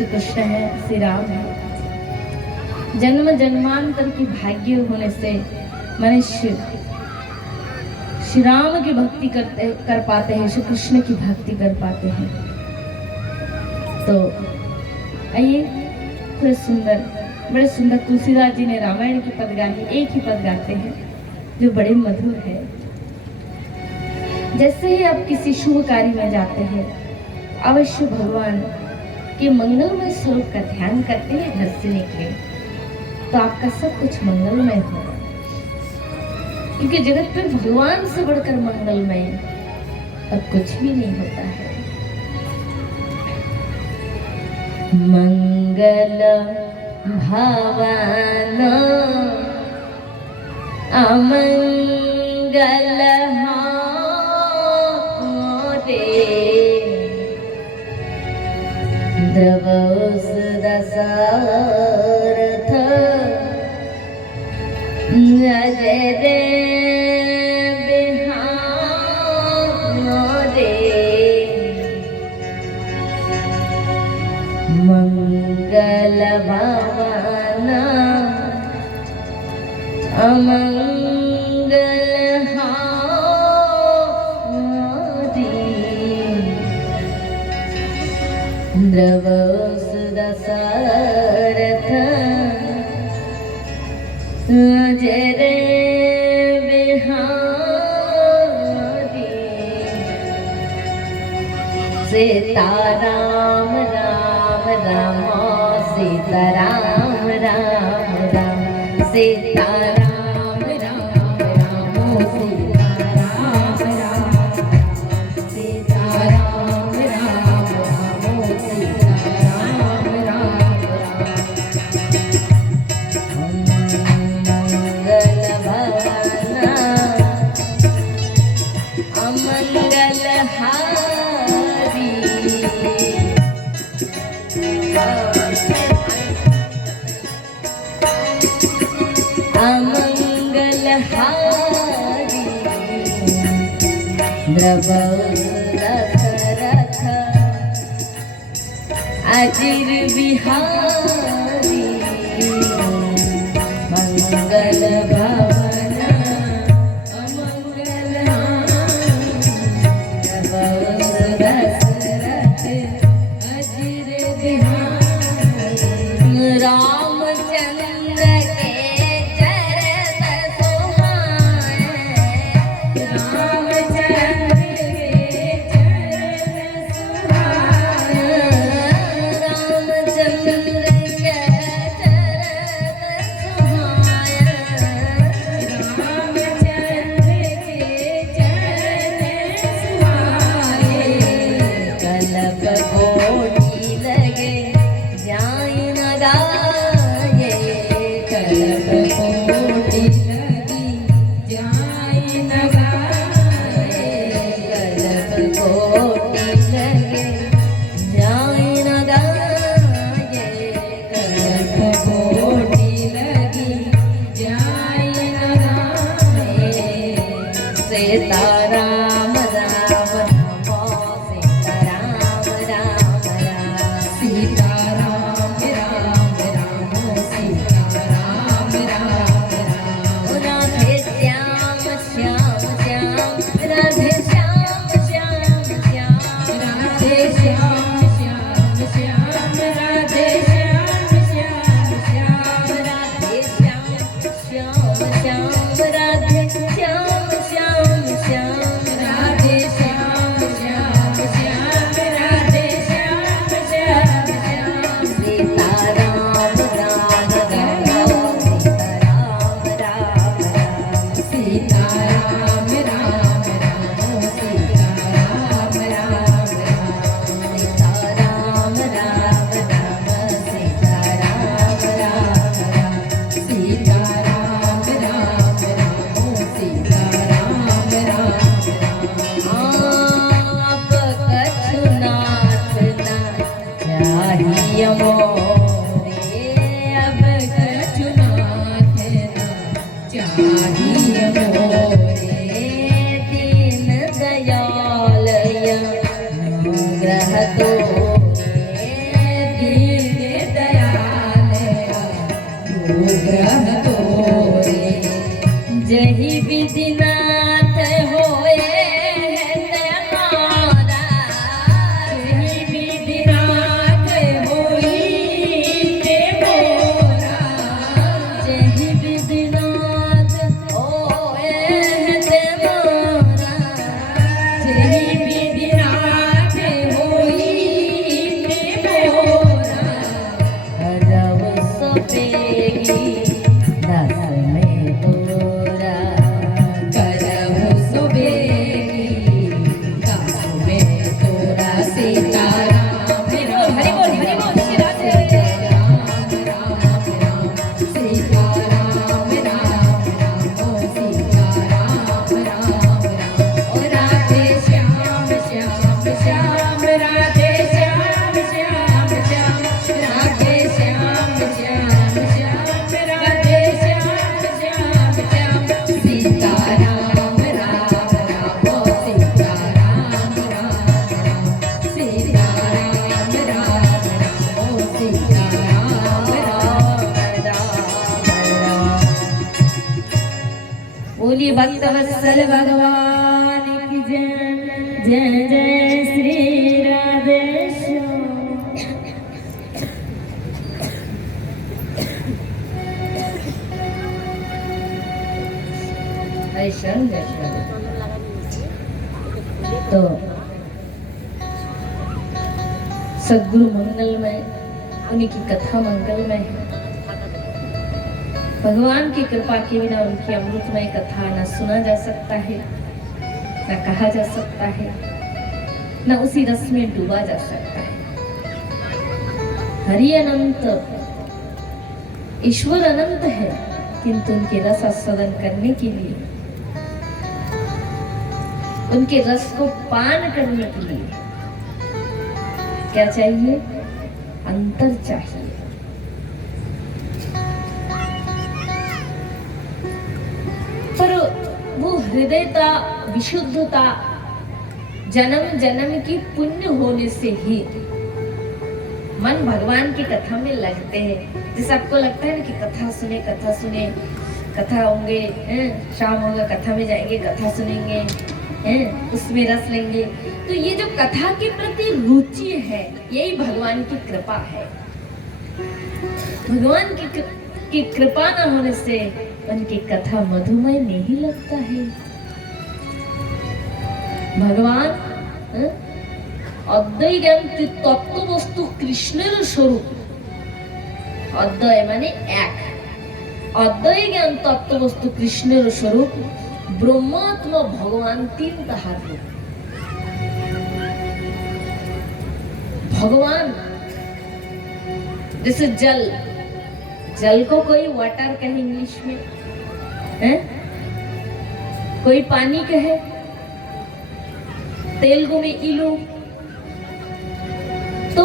श्री कृष्ण है, श्री राम है। जन्म जन्मांतर की भाग्य होने से मनुष्य श्री राम की भक्ति कर पाते हैं, श्री कृष्ण की भक्ति कर पाते हैं। तो आइए थोड़े सुंदर, बड़े सुंदर तुलसीदास जी ने रामायण की पद गाई, एक ही पद गाते हैं जो बड़े मधुर है। जैसे ही आप किसी शुभ कार्य में जाते हैं, अवश्य भगवान के मंगलमय स्वरूप का ध्यान करते हैं। घर से निकले तो आपका सब कुछ मंगलमय होगा, क्योंकि जगत में भगवान से बढ़कर मंगलमय और कुछ भी नहीं होता है। मंगल भवन अमंगल द्रवस दशरथ अजय रे बिहार रे मंगल भवन अमंगल द्रवस दशरथ अजय रे बिहारी सीताराम राम राम सीताराम राम राम सीताराम राम राम सीताराम राम सीताराम राम राम सीताराम राम मंगल भवन अमंगल हारी अमंगल हारी द्रवस दशरथ अजिर बिहारी मंगल भवन अमंगल द्रवस दशरथ अजिर बिहारी रामचंद्र के चरण सुहाए रामचंद्र के चरण सुहाए रामचंद्र के चरण सुहाए रामचंद्र के चरण सुहाए कल्प कोटि लगे जाय न गाये कल्प कोटि लगी जाय न गाये कल्प कोटि लगे जाय न गाये कल्प कोटि लगी जाय न गाये सीताराम राम राम सीताराम राम राम सीताराम राम राम सीताराम राम राम राधे श्याम श्याम श्याम राधे श्याम श्याम श्याम राधे श्याम श्याम श्याम राधे श्याम श्याम श्याम राधे श्याम श्याम श्याम राधे श्याम श्याम श्याम राधे श्याम श्याम श्याम राधे श्याम श्याम श्याम सीताराम राम राम सीताराम राम राम सीताराम राम राम सीताराम राम राम सीताराम राम राम सीताराम राम राम सीताराम राम राम सीताराम राम आप कछुनाथ ना चाहिए मोरे अब कछुनाथ ना चाहिए मोरे दीन दयाल अनुग्रह तो दीन अनुग्रह तोरे जही विधिनाथ होए तेमारा जही विधिनाथ होई तेमोरा जही विधिनाथ होए तेमारा जही विधिनाथ होई तेमोरा हरव सपेगी दस में तोरा करहु सुबेगी दस में तोरा सीताराम हरि बोल श्री राधे राम राम राम सीताराम राम राम ओ सीताराम राम राम ओ राधे श्याम श्याम श्याम राधे श्याम श्याम श्याम राधे श्याम श्याम श्याम राधे श्याम श्याम श्याम सीताराम राम राम ओ सीताराम राम राम सीताराम राम राम ओ सीताराम राम राम। बोलिए भक्तवत्सल भगवान की जय जय जय श्री राधेश्याम। ऐशन तो सद्गुरु मंगलमय, उन्हीं की कथा मंगलमय है। भगवान की कृपा के बिना उनकी अमृतमय कथा न सुना जा सकता है, न कहा जा सकता है, न उसी रस में डूबा जा सकता है। हरि अनंत, ईश्वर अनंत है, किंतु उनके रस आस्वादन करने के लिए, उनके रस को पान करने के लिए क्या चाहिए? अंतर चाहिए। पर वो हृदयता, विशुद्धता जन्म जन्म की पुण्य होने से ही मन भगवान की कथा में लगते हैं। जैसे आपको लगता है ना कि कथा सुने, कथा होंगे, शाम होगा कथा में जाएंगे, कथा सुनेंगे, उसमें रस लेंगे। तो ये जो कथा के प्रति रुचि है, यही भगवान की कृपा है। भगवान की कृपा न होने से उनकी कथा मधुमय नहीं लगता है। भगवान अद्वय ज्ञान तत्व वस्तु कृष्णेर स्वरूप, अद्वय माने एक, अद्वय ज्ञान तत्व वस्तु कृष्णेर स्वरूप ब्रह्मात्मा भगवान तीन तहार रूप। भगवान जैसे जल को कोई वाटर कहे इंग्लिश में, है? कोई पानी कहे, तेलुगु में इलू। तो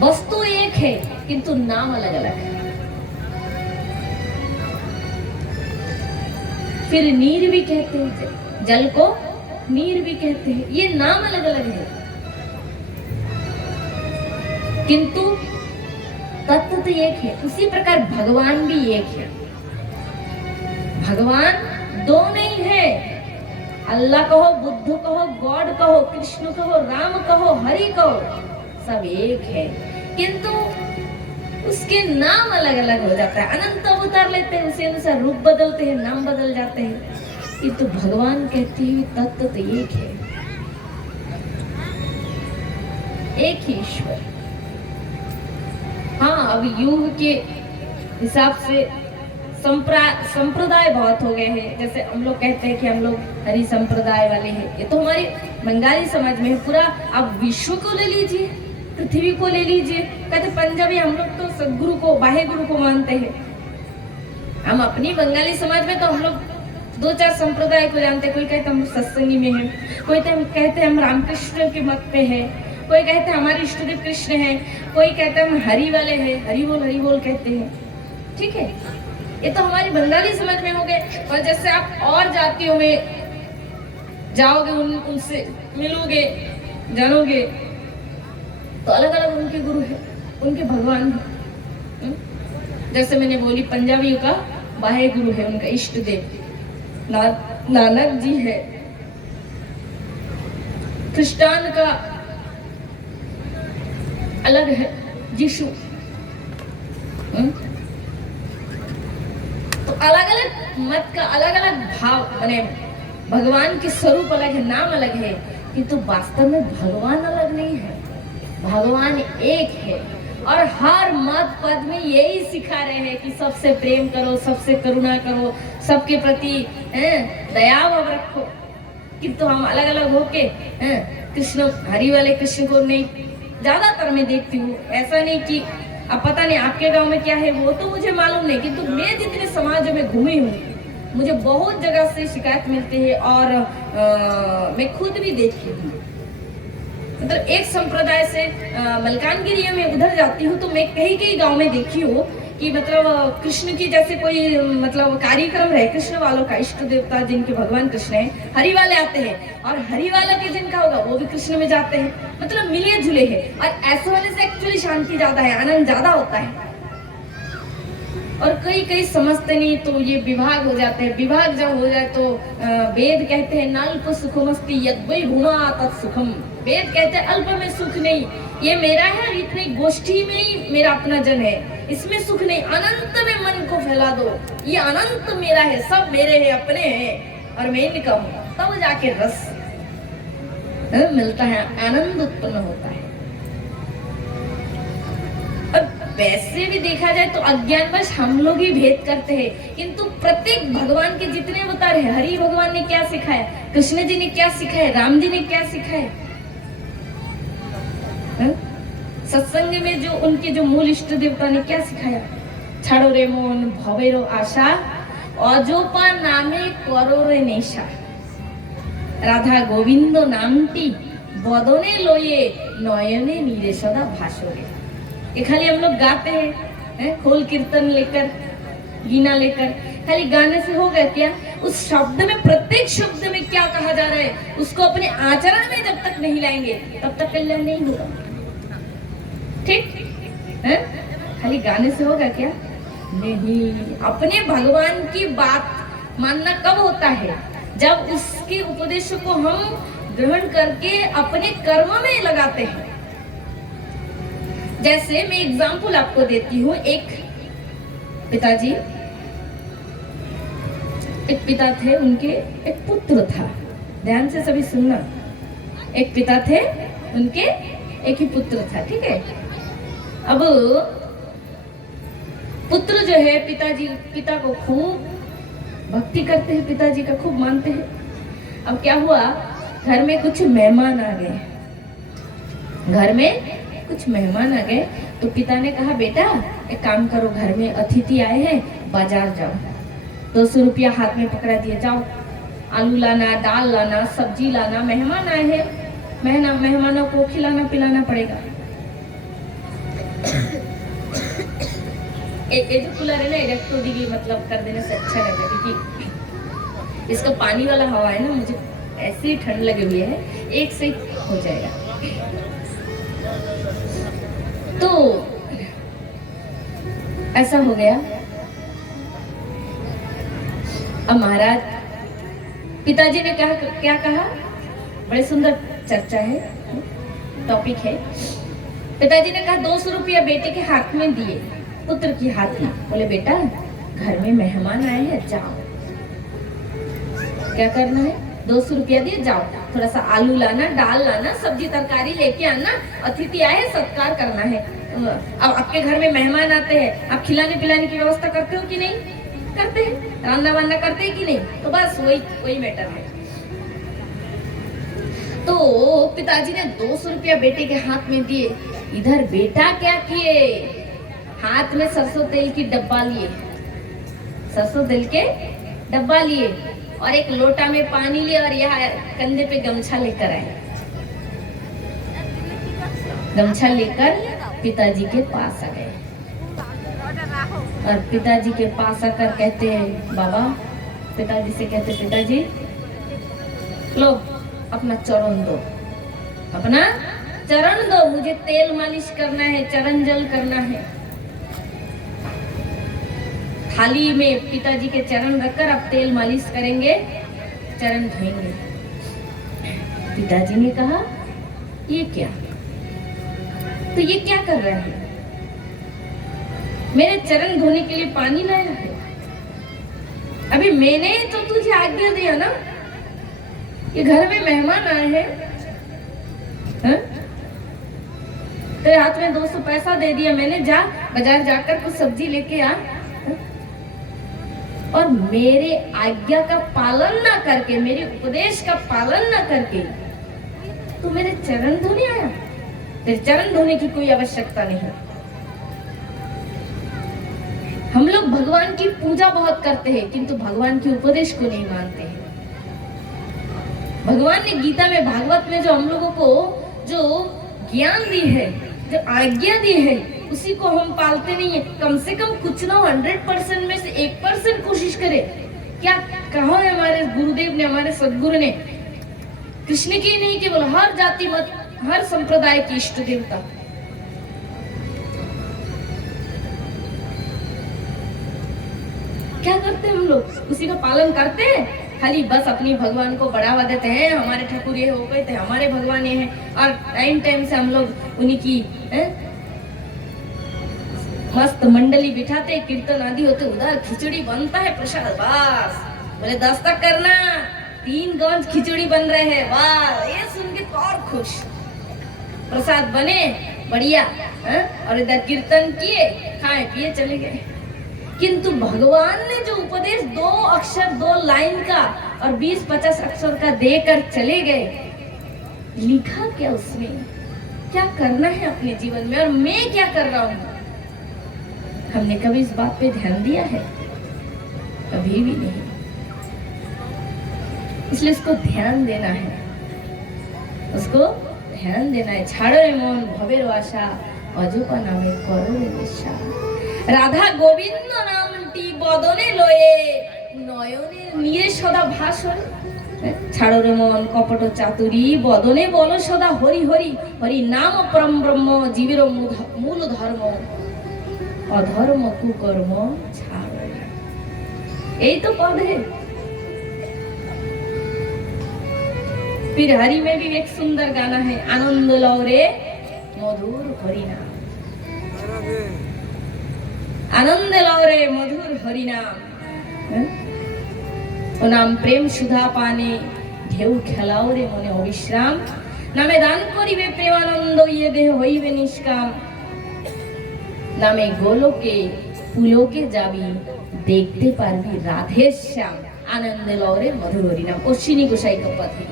वस्तु एक है किंतु नाम अलग अलग है। फिर नीर भी कहते हैं, जल को नीर भी कहते हैं, ये नाम अलग अलग है किंतु तत्व तो एक है। उसी प्रकार भगवान भी एक है। भगवान दो नहीं है। अल्लाह कहो, बुद्ध कहो, गॉड कहो, कृष्ण कहो, राम कहो, हरि कहो, सब एक है किंतु उसके नाम अलग अलग हो जाता है। अनंत अवतार लेते हैं, उसी अनुसार रूप बदलते हैं, नाम बदल जाते हैं। ये तो भगवान कहते हैं तत्व तो एक है, एक ही ईश्वर। हाँ, अब युग के हिसाब से संप्रदाय बहुत हो गए हैं। जैसे हम लोग कहते हैं कि हम लोग हरि संप्रदाय वाले हैं, ये तो हमारे बंगाली समाज में है। पूरा आप विश्व को ले लीजिए, पृथ्वी को ले लीजिए, कहते पंजाबी हम लोग तो सदगुरु को, बाहे गुरु को मानते हैं। हम अपनी बंगाली समाज में तो हम लोग दो चार संप्रदाय को जानते हैं। कोई कहते हम सत्संगी में हैं, कोई कहते हम रामकृष्ण के मत पे है, कोई कहते हमारे इष्टदेव कृष्ण है, कोई कहते हम हरि वाले हैं, हरि बोल कहते हैं। ठीक है, ये तो हमारी बंगाली समझ में हो गए। और जैसे आप और जातियों में जाओगे, उनसे मिलोगे, जानोगे, तो अलग अलग उनके गुरु हैं, उनके भगवान हैं। जैसे मैंने बोली पंजाबियों का वाहे गुरु है, उनका इष्ट देव नानक जी है। क्रिस्टान का अलग है, यीशु। तो अलग अलग मत का अलग अलग भाव बने, भगवान के स्वरूप अलग है, नाम अलग है, किंतु वास्तव में भगवान अलग नहीं है, भगवान एक है। और हर मत पद में यही सिखा रहे हैं कि सबसे प्रेम करो, सबसे करुणा करो, सबके प्रति दया भाव रखो। किंतु हम अलग अलग होके कृष्ण, हरि वाले कृष्ण को नहीं, ज्यादातर मैं देखती हूँ। ऐसा नहीं कि अब पता नहीं आपके गांव में क्या है वो तो मुझे मालूम नहीं, किंतु मैं जितने समाज में घूमी हूँ मुझे बहुत जगह से शिकायत मिलती है और मैं खुद भी देखी हूँ। मतलब एक संप्रदाय से मलकानगिरी में उधर जाती हूँ तो मैं कई गांव में देखी हूँ कि मतलब कृष्ण की जैसे कोई मतलब कार्यक्रम रहे, कृष्ण वालों का, इष्ट देवता जिनके भगवान कृष्ण है, हरि वाले आते हैं और हरि वाला के जिनका होगा वो भी कृष्ण में जाते हैं, मतलब मिले जुले हैं। और ऐसे वाले से एक्चुअली शांति ज्यादा है, आनंद ज्यादा होता है। और कई समझते नहीं तो ये विभाग हो जाते हैं। विभाग जब हो जाए तो वेद कहते हैं नाल्प सुखमस्ति यद्वै भूमा तत्सुखम। वेद कहते हैं अल्प में सुख नहीं, ये मेरा है, इतनी गोष्ठी में ही मेरा अपना जन है, इसमें सुख नहीं। अनंत में मन को फैला दो, ये अनंत मेरा है, सब मेरे हैं, अपने हैं और मैं इनका हूँ, तब जाके रस मिलता है, आनंद उत्पन्न होता है। वैसे भी देखा जाए तो अज्ञानवश हम लोग ही भेद करते हैं, किंतु प्रत्येक भगवान के जितने अवतार है, हरि भगवान ने क्या सिखाया, कृष्ण जी ने क्या सिखाया, राम जी ने क्या सिखाया, सत्संग में जो उनके जो मूल इष्ट देवता ने क्या सिखाया, छाड़ो रे मोन भवेरो आशा अजोपा नामे करो रे नेशा, राधा गोविंद नामटी बदने लोये नयने नीरे सदा भाषोरे। ये खाली हम लोग गाते हैं खोल कीर्तन लेकर, गीना लेकर, खाली गाने से होगा क्या? उस शब्द में, प्रत्येक शब्द में क्या कहा जा रहा है उसको अपने आचरण में जब तक नहीं लाएंगे तब तक कल्याण नहीं होगा। ठीक है? खाली गाने से होगा क्या? नहीं। अपने भगवान की बात मानना कब होता है? जब उसके उपदेश को हम ग्रहण करके अपने कर्म में लगाते हैं। जैसे मैं एग्जाम्पल आपको देती हूँ, एक पिता थे, उनके एक पुत्र था। ध्यान से सभी सुनना। एक पिता थे, उनके एक ही पुत्र था। ठीक है? अब पुत्र जो है पिता को खूब भक्ति करते हैं, पिताजी का खूब मानते हैं। अब क्या हुआ, घर में कुछ मेहमान आ गए, तो पिता ने कहा बेटा एक काम करो, घर में अतिथि आए हैं, बाजार जाओ, 200 रुपया हाथ में पकड़ा दिए, जाओ आलू लाना, दाल लाना, सब्जी लाना, मेहमान आए हैं, मेहमानों को खिलाना पिलाना पड़ेगा। एक जो कूलर है ना, इलेक्ट्रो डिग्री मतलब कर देने से अच्छा लगेगा, क्योंकि इसका पानी वाला हवा है ना, मुझे ऐसी ठंड लगी हुई है, एक से हो जाएगा। तो ऐसा हो गया। अब महाराज पिताजी ने क्या कहा, बड़े सुंदर चर्चा है, टॉपिक है। पिताजी ने कहा 200 रुपया बेटे के हाथ में दिए, पुत्र के हाथ में, बोले बेटा घर में मेहमान आए हैं, जाओ, क्या करना है, 200 रुपया दिए, जाओ, थोड़ा सा आलू लाना, दाल लाना, सब्जी तरकारी लेके आना, अतिथि आए, सत्कार करना है। अब आपके घर में मेहमान आते हैं, आप खिलाने पिलाने की व्यवस्था करते हो कि नहीं करते हैं, रान्ना वान्ना करते हैं कि नहीं? तो बस वही मैटर है। तो पिताजी ने 200 रुपया बेटे के हाथ में दिए। इधर बेटा क्या किए, हाथ में सरसों तेल की डब्बा लिए, सरसों तेल के डब्बा लिए और एक लोटा में पानी लिए और यहाँ कंधे पे गमछा लेकर आए। गमछा लेकर पिताजी के पास आ गए और पिताजी के पास आकर कहते हैं बाबा, पिताजी से कहते पिताजी लो अपना चरण दो, अपना चरण दो, मुझे तेल मालिश करना है, चरण जल करना है। थाली में पिताजी के चरण रखकर अब तेल मालिश करेंगे, चरण धोएंगे। पिताजी ने कहा ये क्या, तो ये क्या कर रहा है? मेरे चरण धोने के लिए पानी लाया है। अभी मैंने तो तुझे आज्ञा दिया ना, ये घर में मेहमान आए हैं, तेरे हाथ में 200 पैसा दे दिया मैंने, जा बाजार जाकर कुछ सब्जी लेके आ, और मेरे आज्ञा का पालन ना करके, मेरे उपदेश का पालन ना करके तू मेरे चरण धोने आया? तेरे चरण धोने की कोई आवश्यकता नहीं है। हम लोग भगवान की पूजा बहुत करते हैं किंतु भगवान के उपदेश को नहीं मानते हैं। भगवान ने गीता में, भागवत में जो हम लोगों को जो ज्ञान दी है, जो आज्ञा दी है, उसी को हम पालते नहीं है। कम से कम कुछ ना 100% में से 1% कोशिश करें। क्या कहा है हमारे गुरुदेव ने, हमारे सदगुरु ने? कृष्ण की नहीं, केवल हर जाति मत, हर संप्रदाय की इष्ट देवता। क्या करते हैं हम लोग? उसी का पालन करते हैं, खाली बस अपनी भगवान को बढ़ावा देते हैं। हमारे ठाकुर ये हो गए थे, हमारे भगवान ये हैं, और टाइम टाइम से हम लोग उन्हीं की मस्त मंडली बिठाते, कीर्तन आदि होते, उधर खिचड़ी बनता है, प्रसाद, बस बोले दस्तक करना, 3 गंज खिचड़ी बन रहे हैं, वाह, ये सुन के तो और खुश। प्रसाद बने बढ़िया, और इधर कीर्तन किए, खाए पिए चले गए। किंतु भगवान ने जो उपदेश 2 अक्षर 2 लाइन का और 20-50 अक्षर का देकर चले गए, लिखा क्या उसमें? क्या करना है अपने जीवन में और मैं क्या कर रहा हूँ? हमने कभी इस बात पे ध्यान दिया है? कभी भी नहीं। इसलिए उसको ध्यान देना है, उसको ध्यान देना है। ছাড়ো রে মন ভবের আশা, অযপা নামে করো রে নেশা। রাধা গোবিন্দ নামটি বদনে লয়ে, নয়নে নিয়ে সদা ভাসন। ছাড়ো রে মন কপট চাতুরী, বদনে বলো সদা হরি হরি। হরি নাম পরম ব্রহ্ম, জীবের মূল ধর্ম। অধর্ম কুকর্ম ছাড়ো। यही तो पद है। फिर हरि में भी एक सुंदर गाना है, आनंद लो रे मधुर हरिनाम। आनंद लो रे मधुर हरिनाम। ও নাম প্রেম সুধা পানে, ঢেউ খেলাও রে মনে অবিশ্রাম। নামে দান করিবে প্রেমানন্দ, ইয়ে দেহ হইবে নিষ্কাম। নামে গোলোকে পুলোকে যাবি, দেখতে পারবি রাধের শ্যাম। आनंद लो रे मधुर हरिनाम। अश्विनी गोसाई का पद है।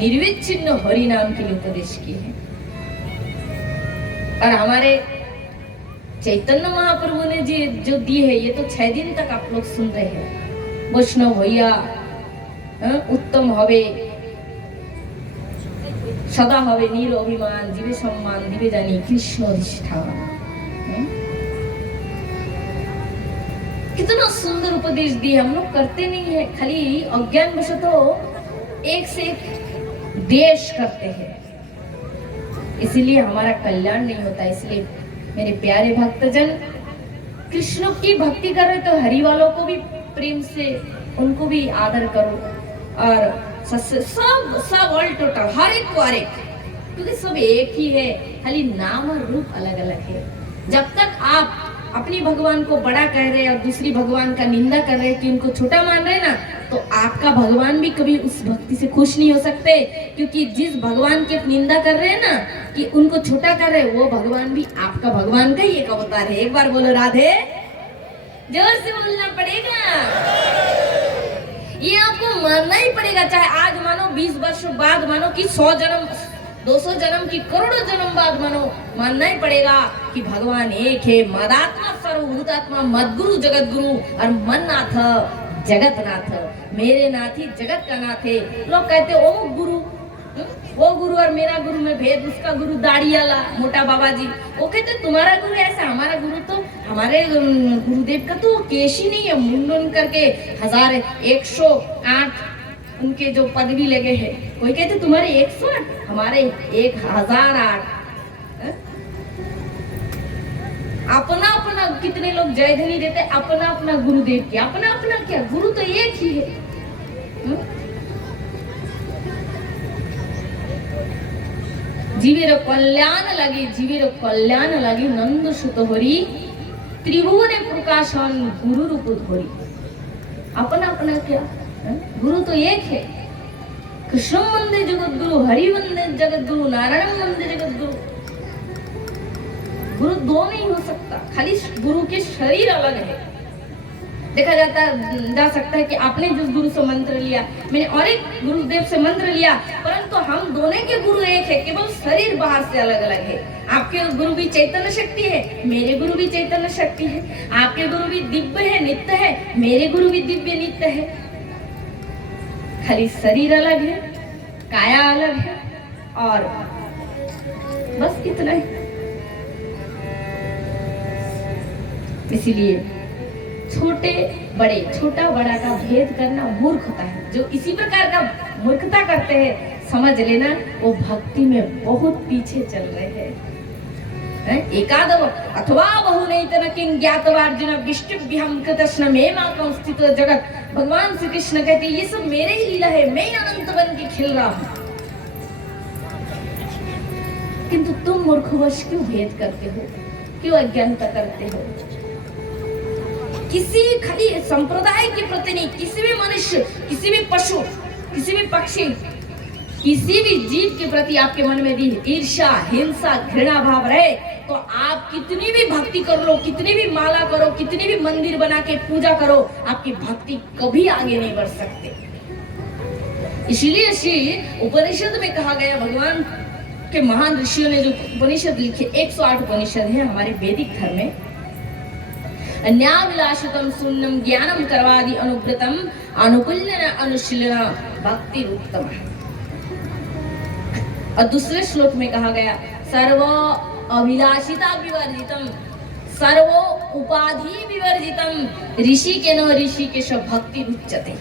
निर्विच्छिन्न हरि नाम के लिए उपदेश किए हैं। और हमारे चैतन्य महाप्रभु ने जो दिए है, ये तो 6 दिन तक आप लोग सुन रहे हैं। वैष्णव भैया उत्तम हवे, सदा हवे नीर अभिमान, जीवे सम्मान दिवे जानी कृष्ण अधिष्ठान। कितना सुंदर उपदेश दिए, हम लोग करते नहीं है, खाली अज्ञान वशत एक से एक देश करते हैं, इसीलिए हमारा कल्याण नहीं होता। इसलिए मेरे प्यारे भक्तजन, कृष्ण की भक्ति कर रहे तो हरि वालों को भी प्रेम से, उनको भी आदर करो। और सब ऑल टोटल, हर एक को हर एक, क्योंकि सब एक ही है, खाली नाम और रूप अलग अलग है। जब तक आप अपनी भगवान को बड़ा कह रहे हैं और दूसरी भगवान का निंदा कर रहे हैं कि उनको छोटा मान रहे हैं ना, तो आपका भगवान भी कभी उस भक्ति से खुश नहीं हो सकते। क्योंकि जिस भगवान की निंदा कर रहे हैं ना, कि उनको छोटा कर रहे हैं, वो भगवान भी आपका भगवान का ही एक अवतार है। एक बार बोलो राधे, जोर से बोलना पड़ेगा, ये आपको मानना ही पड़ेगा। चाहे आज मानो, 20 वर्ष बाद मानो, कि 100 जन्म 200 जन्म की करोड़ों जन्म बाद मानो, मानना ही पड़ेगा कि भगवान एक है। मदात्मा सर्वभूतात्मा, मदगुरु जगत गुरु, और मन नाथ जगत नाथ। मेरे नाथ ही जगत का नाथ है। लोग कहते ओ गुरु, वो गुरु और मेरा गुरु में भेद, उसका गुरु दाढ़ी वाला मोटा बाबा जी, वो कहते तुम्हारा गुरु ऐसा, हमारा गुरु तो, हमारे गुरुदेव का तो केश ही नहीं है, मुंडन करके 108 उनके जो पदवी लगे हैं। कोई कहते तुम्हारे 108, हमारे 1008। अपना अपना कितने लोग जय ध्वनि देते, अपना अपना गुरुदेव की, अपना अपना क्या, गुरु तो एक ही है। जीवेर कल्याण लगे, जीवेर कल्याण लगे, नंद सुत हरि त्रिभुवने प्रकाशन गुरु रूप धोरी। अपना अपना क्या, गुरु तो एक है। कृष्ण वंदे जगत गुरु, हरि वंदे जगत गुरु, नारायण वंदे जगत गुरु। गुरु दो नहीं हो सकता, खाली गुरु के शरीर अलग है। देखा जा सकता है कि आपने जिस गुरु से मंत्र लिया, मैंने और एक गुरुदेव से मंत्र लिया, परंतु हम दोनों के गुरु एक है, केवल शरीर बाहर से अलग अलग है। आपके गुरु भी चैतन्य शक्ति है, मेरे गुरु भी चैतन्य शक्ति है। आपके गुरु भी दिव्य है, नित्य है, मेरे गुरु भी दिव्य नित्य है। खाली शरीर अलग है, काया अलग है, और बस इतना है। इसीलिए छोटे बड़े, छोटा बड़ा का भेद करना मूर्खता है। जो इसी प्रकार का मूर्खता करते हैं, समझ लेना वो भक्ति में बहुत पीछे चल रहे हैं। एकादव अथवा बहुनैतन किं ज्ञातवा अर्जुन विष्टुभ्यं कृतस्न मेमाकं स्थित जगत। भगवान श्री कृष्ण कहते ये सब मेरे ही लीला है, मैं अनंत बन के खेल रहा हूँ। किंतु तुम मूर्खवश क्यों भेद करते हो, क्यों अज्ञानता करते हो? किसी खाली संप्रदाय के प्रति नहीं, किसी भी मनुष्य, किसी भी पशु, किसी भी पक्षी, किसी भी जीव के प्रति आपके मन में ईर्ष्या, हिंसा, घृणा भाव रहे तो आप कितनी भी भक्ति कर लो, कितनी भी माला करो, कितनी भी मंदिर बना के पूजा करो, आपकी भक्ति कभी आगे नहीं बढ़ सकते। इसीलिए श्री उपनिषद में कहा गया, भगवान के महान ऋषियों ने जो उपनिषद लिखे, 108 उपनिषद है हमारे वैदिक धर्म में। अन्याभिलाषितम शून्यम ज्ञानम करवादि अनुव्रतम अनुकूल्यन अनुशीलना भक्ति उत्तम। और दूसरे श्लोक में कहा गया, सर्व अभिलाषिता विवर्जितम सर्व उपाधि विवर्जितम ऋषि के न ऋषि के स भक्ति उच्चते।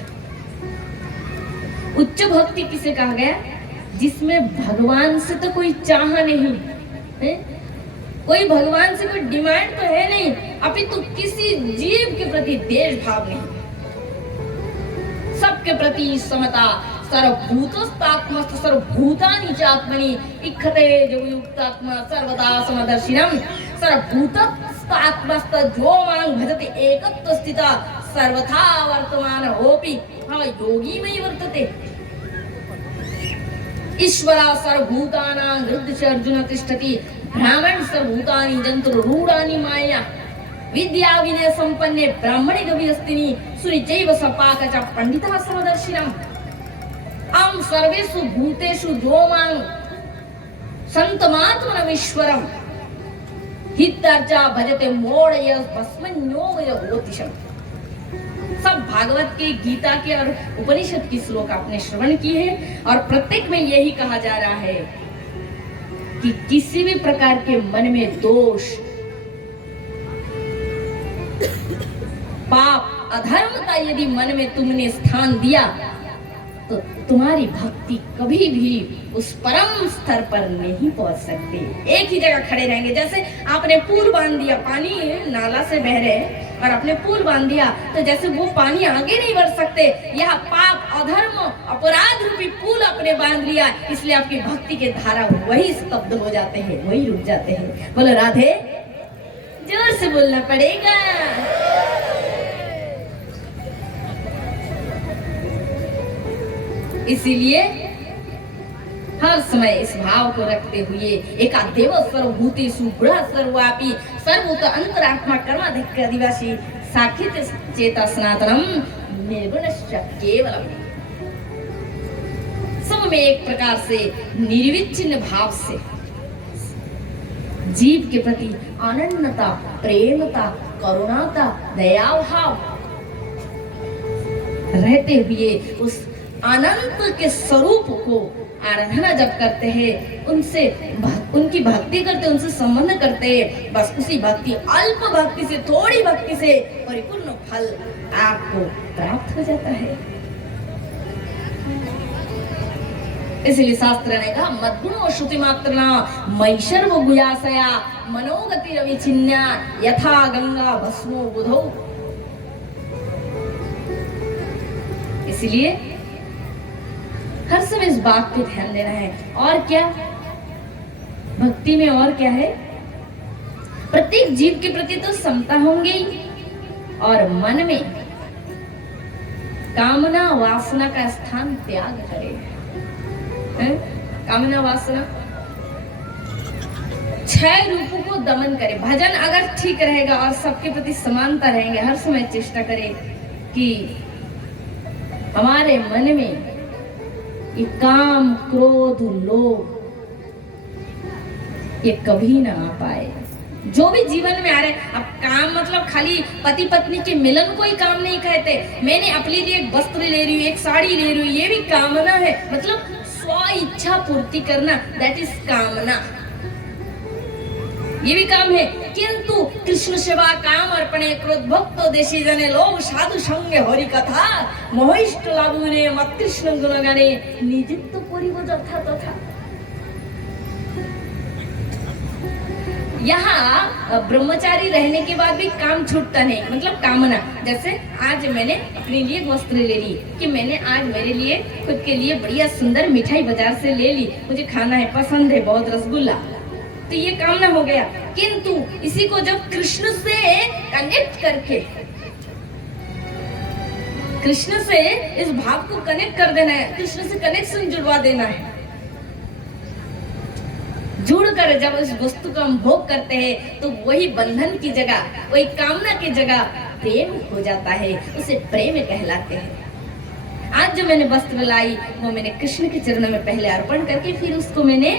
उच्च भक्ति किसे कहा गया? जिसमें भगवान से तो कोई चाह नहीं है, कोई भगवान से कोई डिमांड तो है नहीं, अपितु तो किसी जीव के प्रति देश भाव नहीं, सबके प्रति समता। सर्वभूतस्तात्मस्थ सर्वभूतानि च आत्मनि इक्खते योगयुक्तात्मा सर्वदा समदर्शिनम्। सर्वभूतस्तात्मस्थ जो मां भजते एकत्व स्थिता सर्वथा वर्तमान होपि योगी मयि वर्तते। ईश्वरा सर्वभूतानां हृदय अर्जुन तिष्ठति ब्राह्मण सर्वभूतानि जन्तुरूढानि माया विद्या विनय संपन्ने ब्राह्मणे गविहस्तिनि सुनिचैव सपाक च पंडिता समदर्शिनम्। अहं सर्वेषु भूतेषु जो मां संतमात्मनमीश्वरम् हितार्चा भजते मोड़य भस्मन्योमय होतिशम्। सब भागवत के, गीता के और उपनिषद की श्लोक आपने श्रवण की है, और प्रत्येक में यही कहा जा रहा है कि किसी भी प्रकार के मन में दोष, पाप, अधर्म का यदि मन में तुमने स्थान दिया तो तुम्हारी भक्ति कभी भी उस परम स्तर पर नहीं पहुंच सकती। एक ही जगह खड़े रहेंगे। जैसे आपने पुल बांध दिया, पानी नाला से बह रहे और आपने पुल बांध दिया, तो जैसे वो पानी आगे नहीं बढ़ सकते, यह पाप, अधर्म, अपराध रूपी पुल आपने बांध लिया, इसलिए आपकी भक्ति के धारा वही स्तब्ध हो जाते हैं, वही रुक जाते हैं। बोलो राधे, जोर से बोलना पड़ेगा। इसीलिए हर समय इस भाव को रखते हुए एकादेव सर्वभूतेषु गुणः सर्वापि सर्वभूत अंतरात्मा कर्माधिक आदिवासी साक्षित चेता सनातनम निर्गुणश्च केवलम। सब में एक प्रकार से निर्विच्छिन्न भाव से जीव के प्रति अनन्यता, प्रेमता, करुणाता, दया भाव रहते हुए उस अनंत के स्वरूप को आराधना जब करते हैं, उनसे उनकी भक्ति करते, उनसे संबंध करते हैं, बस उसी भक्ति, अल्प भक्ति से, थोड़ी भक्ति से परिपूर्ण फल आपको प्राप्त हो जाता है। इसलिए शास्त्र ने कहा मद्गुणो श्रुति मात्रना मैशर वो गुयासया मनोगति रविचिन्या यथा गंगा भस्मो बुधो। इसलिए हर समय इस बात पे ध्यान देना है। और क्या भक्ति में और क्या है, प्रत्येक जीव के प्रति तो समता होंगी और मन में कामना वासना का स्थान त्याग करे। कामना वासना छह रूपों को दमन करे। भजन अगर ठीक रहेगा और सबके प्रति समानता रहेंगे, हर समय चेष्टा करे कि हमारे मन में ये काम क्रोध लोभ ये कभी ना आ पाए। जो भी जीवन में आ रहे, अब काम मतलब खाली पति पत्नी के मिलन को ही काम नहीं कहते। मैंने अपने लिए एक वस्त्र ले रही हूँ, एक साड़ी ले रही हूँ, ये भी कामना है। मतलब स्व इच्छा पूर्ति करना, दैट इज कामना, ये भी काम है। किंतु कृष्ण सेवा काम अर्पणे क्रोध भक्तो देशी जने लोभ साधु संगे हरि कथा मोहिष्ट लाभुने मत कृष्ण गुणगाने निजित परिव जथा तथा। यहाँ ब्रह्मचारी रहने के बाद भी काम छूटता नहीं, मतलब कामना। जैसे आज मैंने अपने लिए वस्त्र ले ली कि मैंने आज मेरे लिए खुद के लिए बढ़िया सुंदर मिठाई बाजार से ले ली, मुझे खाना है, पसंद है बहुत रसगुल्ला, तो ये कामना हो गया। किंतु इसी को जब कृष्ण से कनेक्ट करके, कृष्ण से इस भाव को कनेक्ट कर देना है, कृष्ण से कनेक्शन जुड़वा देना है। जुड़कर जब उस वस्तु का हम भोग करते हैं तो वही बंधन की जगह, वही कामना की जगह प्रेम हो जाता है, उसे प्रेम कहलाते हैं। आज जो मैंने वस्त्र लाई वो मैंने कृष्ण के चरणों में पहले अर्पण करके फिर उसको मैंने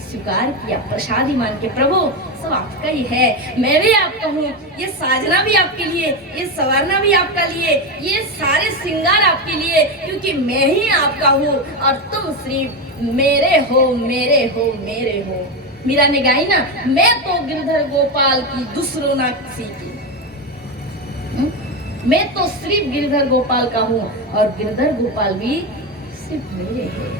स्वीकार किया, प्रसादी मान के, प्रभु सब आपका ही है, मैं भी आपका हूँ, ये साजना भी आपके लिए, ये संवारना भी आपका लिए, ये सारे श्रृंगार आपके लिए, क्योंकि मैं ही आपका हूँ और तुम सिर्फ मेरे हो मेरे हो मेरे हो। मीरा ने गाई ना, मैं तो गिरधर गोपाल की दूसरों ना किसी की, मैं तो सिर्फ गिरधर गोपाल का हूँ और गिरधर गोपाल भी सिर्फ मेरे हैं।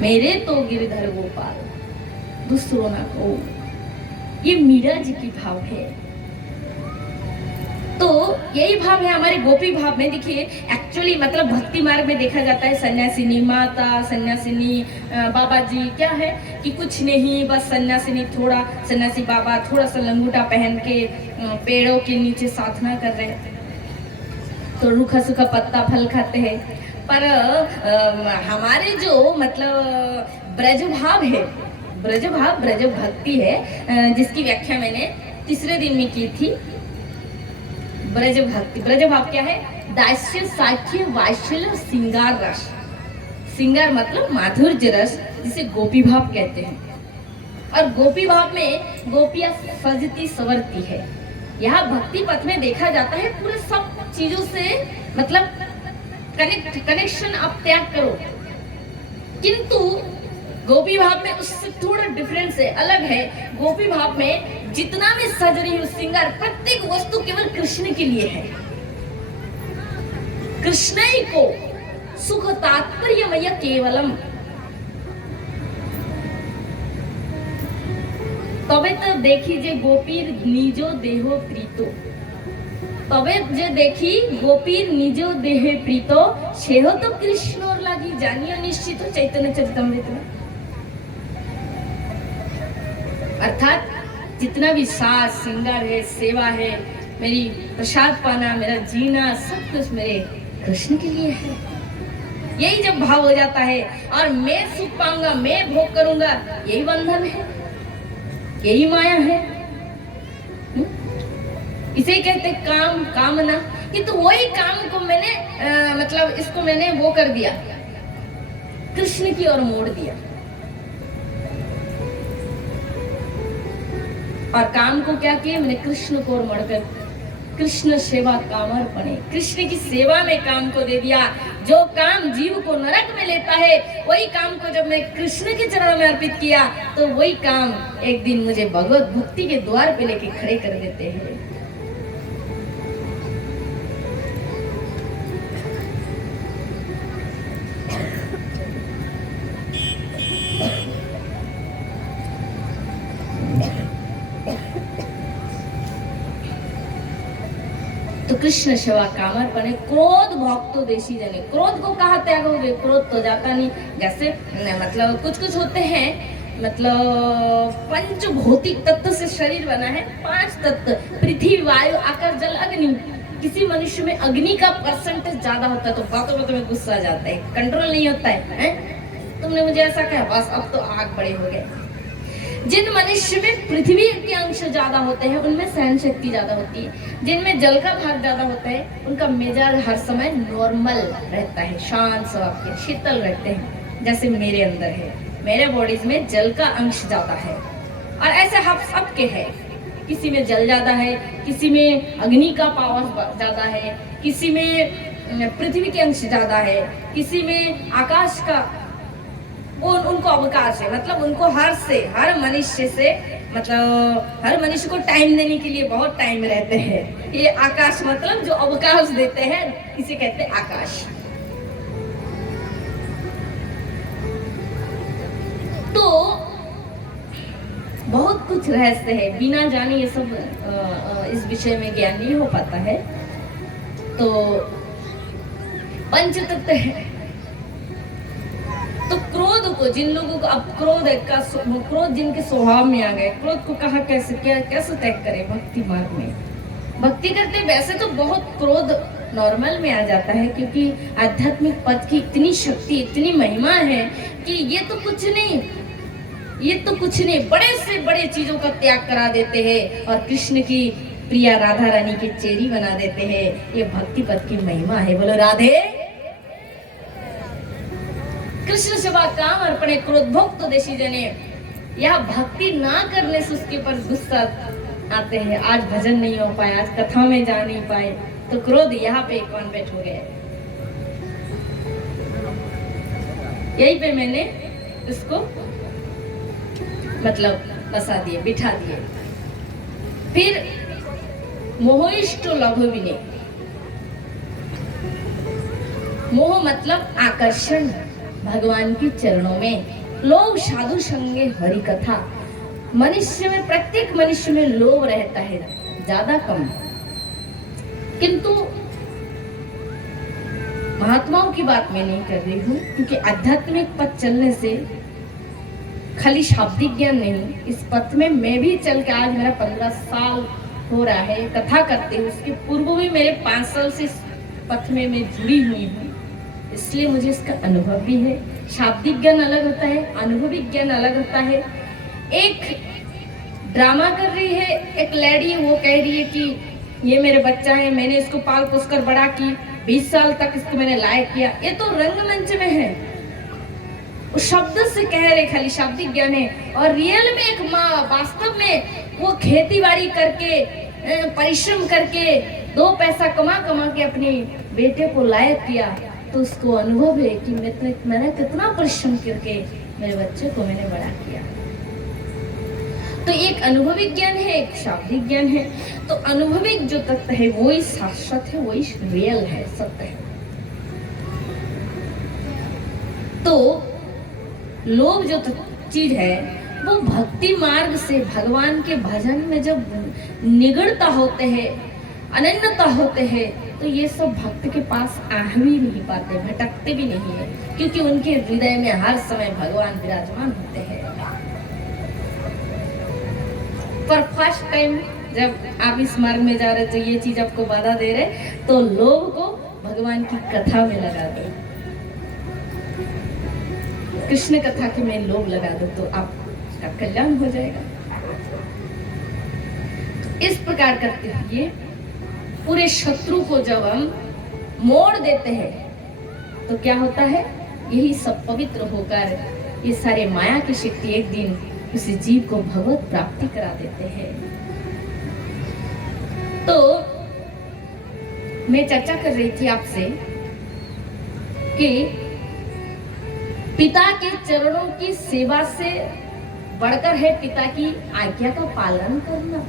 मेरे तो गिरधर गोपाल दूसरों ना को, ये मीरा जी की भाव है। तो यही भाव है हमारे गोपी भाव में। देखिए एक्चुअली मतलब भक्ति मार्ग में देखा जाता है सन्यासिनी माता, सन्यासिनी बाबा जी क्या है कि कुछ नहीं, बस सन्यासिनी थोड़ा, सन्यासी बाबा थोड़ा सा लंगूटा पहन के पेड़ों के नीचे साधना कर रहे हैं, तो रूखा सूखा पत्ता फल खाते हैं। पर हमारे जो मतलब ब्रज भाव है, ब्रज भाव ब्रज भक्ति है, जिसकी व्याख्या मैंने तीसरे दिन में की थी। ब्रज भक्ति, ब्रज भाव क्या है? दास्य साख्य वात्सल्य श्रृंगार रस। श्रृंगार मतलब माधुर्य रस, जिसे गोपी भाव कहते हैं। और गोपी भाव में गोपियां सजती संवरती है। यहाँ भक्ति पथ में देखा जाता है पूरे सब चीजों से मतलब कनेक्शन आप त्याग करो, किंतु गोपी भाव में उससे थोड़ा डिफरेंस है, अलग है। गोपी भाव में जितना भी सज रही हूँ श्रृंगार, प्रत्येक वस्तु केवल कृष्ण के लिए है। कृष्ण ही को सुख तात्पर्यमय केवलम। तबे तो देखी जे गोपीर निजो देहो प्रीतो, तबे जे देखी गोपीर निजो देहे प्रीतो, सेहो तो कृष्ण और लागी जानियो निश्चित हो चैतन्य चरितमृत में। अर्थात जितना भी साज श्रृंगार है, सेवा है, मेरी प्रसाद पाना, मेरा जीना, सब कुछ मेरे कृष्ण के लिए है। यही जब भाव हो जाता है और मैं सुख पाऊंगा, मैं भोग करूंगा, यही बंधन है, यही माया है। इसे कहते काम, कामना। किंतु वही काम को मैंने मतलब इसको मैंने वो कर दिया, कृष्ण की ओर मोड़ दिया। और काम को क्या किया मैंने? कृष्ण को मोड़कर कृष्ण सेवा कामर्पणे, कृष्ण की सेवा में काम को दे दिया। जो काम जीव को नरक में लेता है, वही काम को जब मैं कृष्ण के चरणों में अर्पित किया, तो वही काम एक दिन मुझे भगवत भक्ति के द्वार पे लेके खड़े कर देते हैं। कृष्ण सेवा कामर्पणे क्रोध भोक्तो देशी जने। क्रोध को कहा त्यागोगे? क्रोध तो जाता नहीं। जैसे मतलब कुछ कुछ होते हैं, मतलब पंच भौतिक तत्व से शरीर बना है, 5 तत्व पृथ्वी वायु आकाश जल अग्नि। किसी मनुष्य में अग्नि का परसेंटेज ज्यादा होता है तो बातों बातों में गुस्सा आ जाता है, कंट्रोल नहीं होता है? तुमने मुझे ऐसा कहा, बस अब तो आग बड़े हो गए। जिन मनुष्य में पृथ्वी के अंश ज्यादा होते हैं उनमें सहन शक्ति ज्यादा होती है। जिनमें जल का भाग ज्यादा होता है उनका मिजाज हर समय नॉर्मल रहता है, शांत स्वभाव के, शीतल रहते हैं। जैसे मेरे अंदर है, मेरे बॉडीज में जल का अंश ज्यादा है और ऐसे हम सबके है। किसी में जल ज्यादा है, किसी में अग्नि का पावर ज्यादा है, किसी में पृथ्वी के अंश ज्यादा है, किसी में आकाश का। उनको अवकाश है, मतलब उनको हर मनुष्य से, मतलब हर मनुष्य को टाइम देने के लिए बहुत टाइम रहते हैं। ये आकाश मतलब जो अवकाश देते हैं इसे कहते हैं आकाश। तो बहुत कुछ रहस्य है, बिना जाने ये सब इस विषय में ज्ञान नहीं हो पाता है। तो पंचतत्व है। तो क्रोध को, जिन लोगों को अब क्रोध जिनके स्वभाव में आ गए, क्रोध को कहा कैसे त्याग करें? भक्ति मार्ग में भक्ति करते। वैसे तो बहुत क्रोध नॉर्मल में आ जाता है, क्योंकि आध्यात्मिक पद की इतनी शक्ति, इतनी महिमा है कि ये तो कुछ नहीं, बड़े से बड़े चीजों का त्याग करा देते हैं और कृष्ण की प्रिया राधा रानी की चेरी बना देते हैं। ये भक्ति पद की महिमा है। बोलो राधे। कृष्ण सेवा काम अर्पणे क्रोध भोक्त देशी जने। यह भक्ति ना करने से उसके पर गुस्सा आते हैं। आज भजन नहीं हो पाए, आज कथा में जा नहीं पाए, तो क्रोध यहाँ पे कॉन्वेट हो गया। यही पे मैंने इसको मतलब बसा दिए, बिठा दिए। फिर मोहिष्ट लघुविने। मोह मतलब आकर्षण भगवान के चरणों में। लोभ साधु संगे हरि कथा। मनुष्य में, प्रत्येक मनुष्य में लोभ रहता है, ज्यादा कम। किंतु महात्माओं की बात मैं नहीं कर रही हूँ, क्योंकि आध्यात्मिक पथ चलने से खाली शाब्दिक ज्ञान नहीं, इस पथ में मैं भी चल के आज मेरा 15 साल हो रहा है कथा करते हुए। उसके पूर्व भी मेरे 5 साल से इस पथ में मैं जुड़ी हुई हूँ, इसलिए मुझे इसका अनुभव भी है। शाब्दिक ज्ञान अलग होता है, अनुभविक ज्ञान अलग होता है। एक ड्रामा कर रही है एक लेडी, वो कह रही है कि ये मेरे बच्चा है, मैंने इसको पाल पोस कर बड़ा की, 20 साल तक इसको मैंने लायक किया। ये तो रंगमंच में है, वो शब्द से कह रहे, खाली शाब्दिक ज्ञान है। और रियल में एक माँ वास्तव में वो खेती बाड़ी करके, परिश्रम करके, 2 पैसा कमा के अपने बेटे को लायक किया, तो उसको अनुभव है कि मैंने कितना परिश्रम करके मेरे बच्चे को मैंने बड़ा किया। तो एक अनुभविक ज्ञान है, एक शाब्दिक ज्ञान है। तो अनुभविक जो तत्व है वही शाश्वत है, वही रियल है, सत्य है। तो लोभ जो चीज है वो भक्ति मार्ग से भगवान के भजन में जब निगड़ता होते हैं, अनन्यता होते हैं, तो ये सब भक्त के पास आ भी नहीं पाते, भटकते भी नहीं है, क्योंकि उनके हृदय में हर समय भगवान विराजमान होते हैं। पर फर्स्ट टाइम जब आप इस मार्ग में जा रहे तो ये चीज आपको बाधा दे रहे, तो लोभ को भगवान की कथा में लगा दो, कृष्ण कथा के में लोभ लगा दो, तो आपका कल्याण हो जाएगा। तो इस प्रकार करते हुए पूरे शत्रु को जब हम मोड़ देते हैं तो क्या होता है, यही सब पवित्र होकर ये सारे माया की शक्ति एक दिन उस जीव को भगवत प्राप्ति करा देते हैं। तो मैं चर्चा कर रही थी आपसे कि पिता के चरणों की सेवा से बढ़कर है पिता की आज्ञा का पालन करना।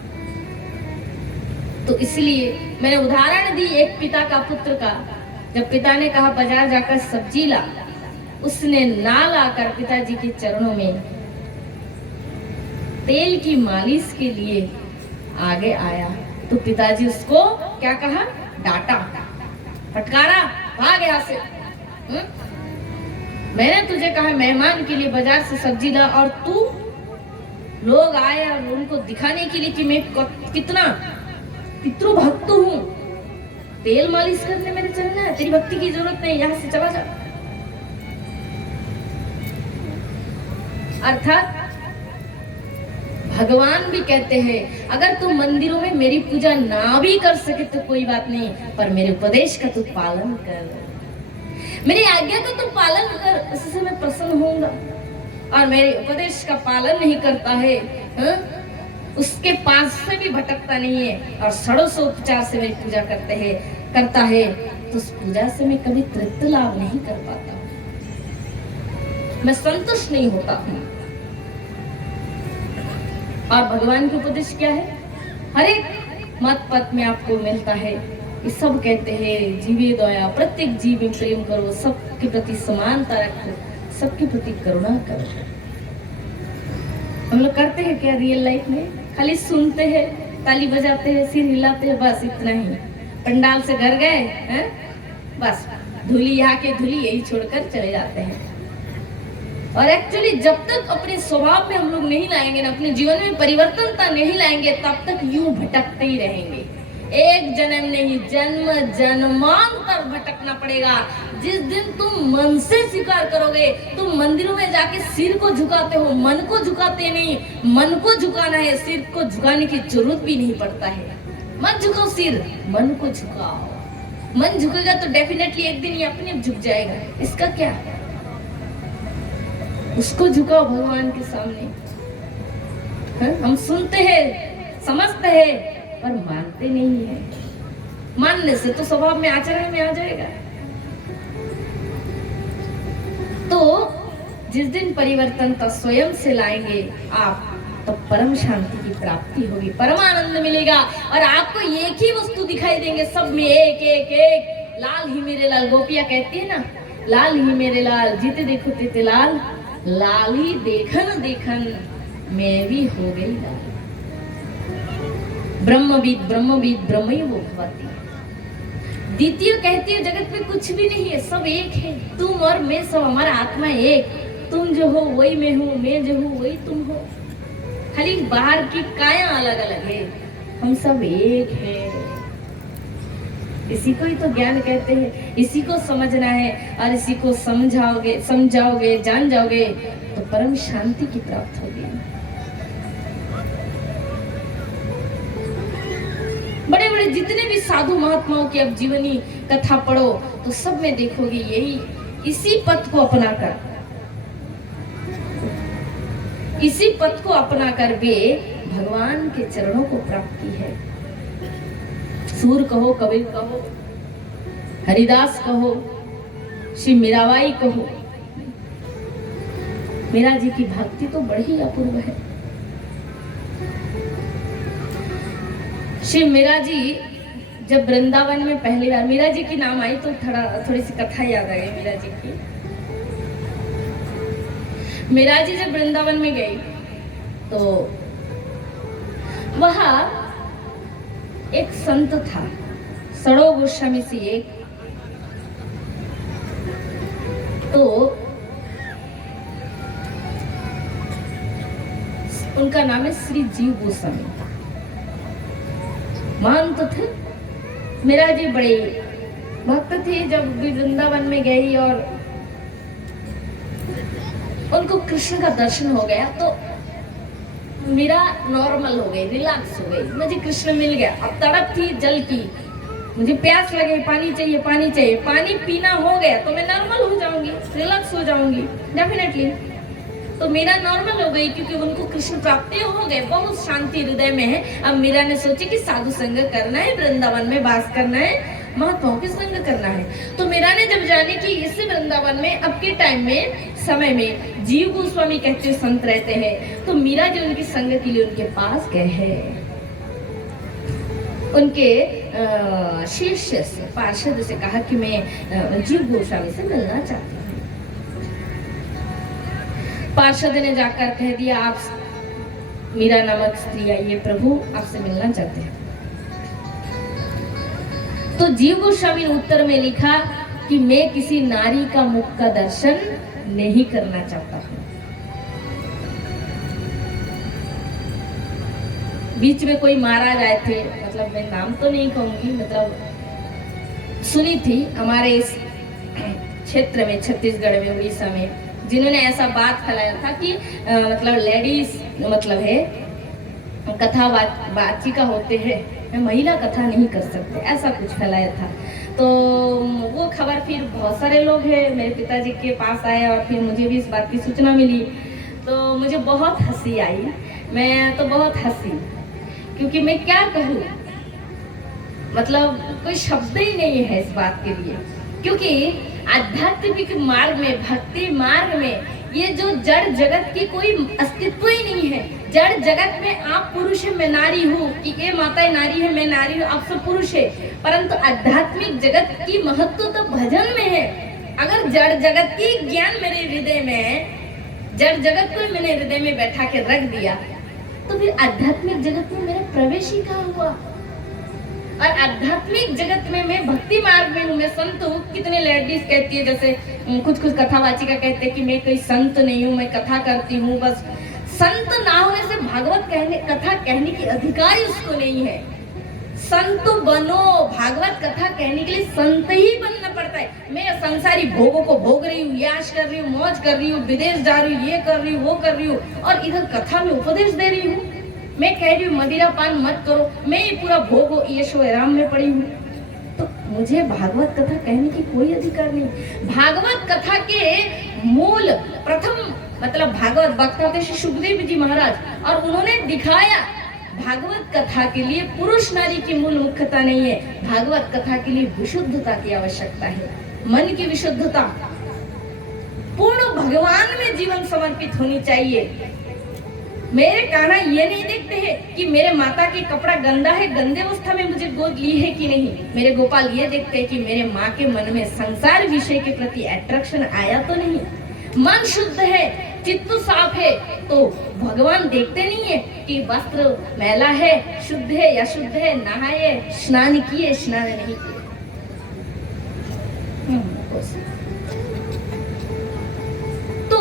तो इसलिए मैंने उदाहरण दी एक पिता का पुत्र का। जब पिता ने कहा बाजार जाकर सब्जी ला, उसने ना लाकर पिताजी के चरणों में तेल की मालिश के लिए आगे आया, तो पिताजी उसको क्या कहा, डांटा, फटकारा, भाग यहाँ से। मैंने तुझे कहा मेहमान के लिए बाजार से सब्जी ला, और तू लोग आए और उनको दिखाने के लिए कि मैं कितना पितृभक्त हूँ, तेल मालिश करने मेरे चलना है, तेरी भक्ति की जरूरत नहीं, यहाँ से चला जा। अर्थात भगवान भी कहते हैं अगर तू मंदिरों में मेरी पूजा ना भी कर सके तो कोई बात नहीं, पर मेरे उपदेश का तू पालन कर, मेरी आज्ञा का तू पालन कर, उससे मैं प्रसन्न होऊंगा। और मेरे उपदेश का पालन नहीं करता है, उसके पास से भी भटकता नहीं है और षोडश उपचार से मेरी पूजा करता है, तो उस पूजा से मैं कभी तृप्ति लाभ नहीं कर पाता, मैं संतुष्ट नहीं होता हूँ। और भगवान के उपदेश क्या है? हर एक मत पथ में आपको मिलता है, ये सब कहते हैं जीवे दया, प्रत्येक जीव में प्रेम करो, सबके प्रति समानता रखो, सबके प्रति करुणा करो। हम लोग करते हैं क्या रियल लाइफ में? खाली सुनते हैं, ताली बजाते हैं, सिर हिलाते हैं, बस इतना ही। पंडाल से घर गए हैं, बस धूली यहाँ के धूली यही छोड़कर चले जाते हैं। और एक्चुअली जब तक अपने स्वभाव में हम लोग नहीं लाएंगे ना, अपने जीवन में परिवर्तनता नहीं लाएंगे, तब तक यूं भटकते ही रहेंगे। एक जन्म नहीं, जन्म जन्मांतर भटकना पड़ेगा। जिस दिन तुम मन से स्वीकार करोगे, तुम मंदिरों में जाके सिर को झुकाते हो, मन को झुकाते नहीं। मन को झुकाना है, सिर को झुकाने की जरूरत भी नहीं पड़ता है। मत झुकाओ सिर, मन को झुकाओ। मन झुकेगा तो डेफिनेटली एक दिन ये अपने आप झुक जाएगा, इसका क्या? उसको झुकाओ भगवान के सामने। हम सुनते हैं, समझते हैं, पर मानते नहीं है। मानने से तो स्वभाव में, आचरण में आ जाएगा। तो जिस दिन परिवर्तनता स्वयं से लाएंगे आप, तो परम शांति की प्राप्ति होगी, परम आनंद मिलेगा। और आपको एक ही वस्तु दिखाई देंगे, सब में एक एक एक। लाल ही मेरे लाल, गोपियां कहती है ना, लाल ही मेरे लाल, जीते देखो तेते लाल, लाल ही देखन देखन मैं भी हो गई लाल। ब्रह्मविद ब्रह्मविद ब्रह्मैव भवति। द्वितीय कहती है जगत में कुछ भी नहीं है, सब एक है। तुम और मैं, सब हमारा आत्मा एक। तुम जो हो वही मैं हूँ, मैं जो हूँ वही तुम हो। खाली बाहर की काया अलग अलग है, हम सब एक है। इसी को ही तो ज्ञान कहते हैं। इसी को समझना है, और इसी को समझाओगे, जान जाओगे, तो परम शांति की प्राप्त होगी। बड़े बड़े जितने भी साधु महात्माओं की अब जीवनी कथा पढ़ो, तो सब में देखोगे यही, इसी पथ को अपनाकर वे भगवान के चरणों को प्राप्त की है। सूर कहो, कबीर कहो, हरिदास कहो, श्री मीराबाई कहो, मीरा जी की भक्ति तो बड़ी अपूर्व है। श्री मीरा जी जब वृंदावन में पहली बार, मीरा जी की नाम आई तो थोड़ी सी कथा याद आ गई मीरा जी की। मीरा जी जब वृंदावन में गई तो वहां एक संत था, सड़ो गोस्वामी से एक। तो उनका नाम है श्री जीव गोस्वामी। मान तो थे, मीरा जी बड़े भक्त थे। जब वृंदावन में गई और उनको कृष्ण का दर्शन हो गया तो मीरा नॉर्मल हो गई, रिलैक्स हो गई। मुझे कृष्ण मिल गया। अब तड़प थी जल की, मुझे प्यास लगे, पानी चाहिए, पानी चाहिए, पानी पीना हो गया तो मैं नॉर्मल हो जाऊंगी, रिलैक्स हो जाऊंगी डेफिनेटली। तो मीरा नॉर्मल हो गई क्योंकि उनको कृष्ण प्राप्ति हो गए, बहुत शांति हृदय में है। अब मीरा ने सोची कि साधु संग करना है, वृंदावन में वास करना है, महात्माओं के संग करना है। तो मीरा ने जब जाने की इस वृंदावन में अब के टाइम में, समय में जीव गोस्वामी कहते संत रहते हैं, तो मीरा जी उनके संग के लिए उनके पास गए हैं। उनके शिष्य से, पार्षद से कहा कि मैं जीव गोस्वामी से मिलना चाहती हूँ। पार्षद ने जाकर कह दिया, आप मीरा नामक स्त्री आई है, प्रभु आपसे मिलना चाहते हैं। तो जीव गोस्वामी ने उत्तर में लिखा कि मैं किसी नारी का मुख का दर्शन नहीं करना चाहता हूं। बीच में कोई महाराज आए थे, मतलब मैं नाम तो नहीं कहूंगी, मतलब सुनी थी हमारे इस क्षेत्र में, छत्तीसगढ़ में, उड़ीसा में, जिन्होंने ऐसा बात फैलाया था कि मतलब लेडीज मतलब है कथा वाचिका होते हैं, महिला कथा नहीं कर सकते, ऐसा कुछ फैलाया था। तो वो खबर फिर बहुत सारे लोग हैं मेरे पिताजी के पास आए और फिर मुझे भी इस बात की सूचना मिली, तो मुझे बहुत हंसी आई। मैं तो बहुत हंसी, क्योंकि मैं क्या कहूँ, मतलब कोई शब्द ही नहीं है इस बात के लिए। क्योंकि आध्यात्मिक मार्ग में, भक्ति मार्ग में ये जो जड़ जगत की कोई अस्तित्व ही नहीं है। जड़ जगत में आप पुरुष है, मैं नारी हूँ, कि ये माता नारी है, मैं नारी हूँ, आप सब पुरुष है। परंतु आध्यात्मिक जगत की महत्व तो भजन में है। अगर जड़ जगत की ज्ञान मेरे हृदय में, जड़ जगत को मैंने हृदय में बैठा के रख दिया, तो फिर आध्यात्मिक जगत में मेरा प्रवेश ही कहाँ हुआ। और आध्यात्मिक जगत में मैं भक्ति मार्ग में हूँ, मैं संत हूँ। कितने लेडीज कहती है, जैसे कुछ कथावाचिका कहते हैं कि मैं कोई संत नहीं हूँ, मैं कथा करती हूँ बस। संत ना होने से भागवत कथा कहने की अधिकार ही उसको नहीं है। संत बनो, भागवत कथा कहने के लिए संत ही बनना पड़ता है। मैं संसारी भोगों को भोग रही हूँ, याश कर रही हूँ, मौज कर रही हूँ, विदेश जा रही हूँ, ये कर रही हूँ, वो कर रही हूँ, और इधर कथा में उपदेश दे रही हूँ। मैं कह रही हूँ मदिरा पान मत करो, मैं ही पूरा भोग यशो आराम में पड़ी हूँ, तो मुझे भागवत कथा कहने की कोई अधिकार नहीं। भागवत कथा के मूल प्रथम मतलब भागवत वक्ता थे श्री सुखदेव जी महाराज, और उन्होंने दिखाया भागवत कथा के लिए पुरुष नारी की मूल मुख्यता नहीं है। भागवत कथा के लिए विशुद्धता की आवश्यकता है, मन की विशुद्धता, पूर्ण भगवान में जीवन समर्पित होनी चाहिए। मेरे कान्हा ये नहीं देखते हैं कि मेरे माता की कपड़ा गंदा है, गंदे अवस्था में मुझे गोद ली है कि नहीं। मेरे गोपाल ये देखते हैं कि मेरे माँ के मन में संसार विषय के प्रति अट्रैक्शन आया तो नहीं। मन शुद्ध है, चित्त साफ है, तो भगवान देखते नहीं है कि वस्त्र मैला है, शुद्ध है या शुद्ध है, नहाए, स्नान किए, स्नान नहीं किए। तो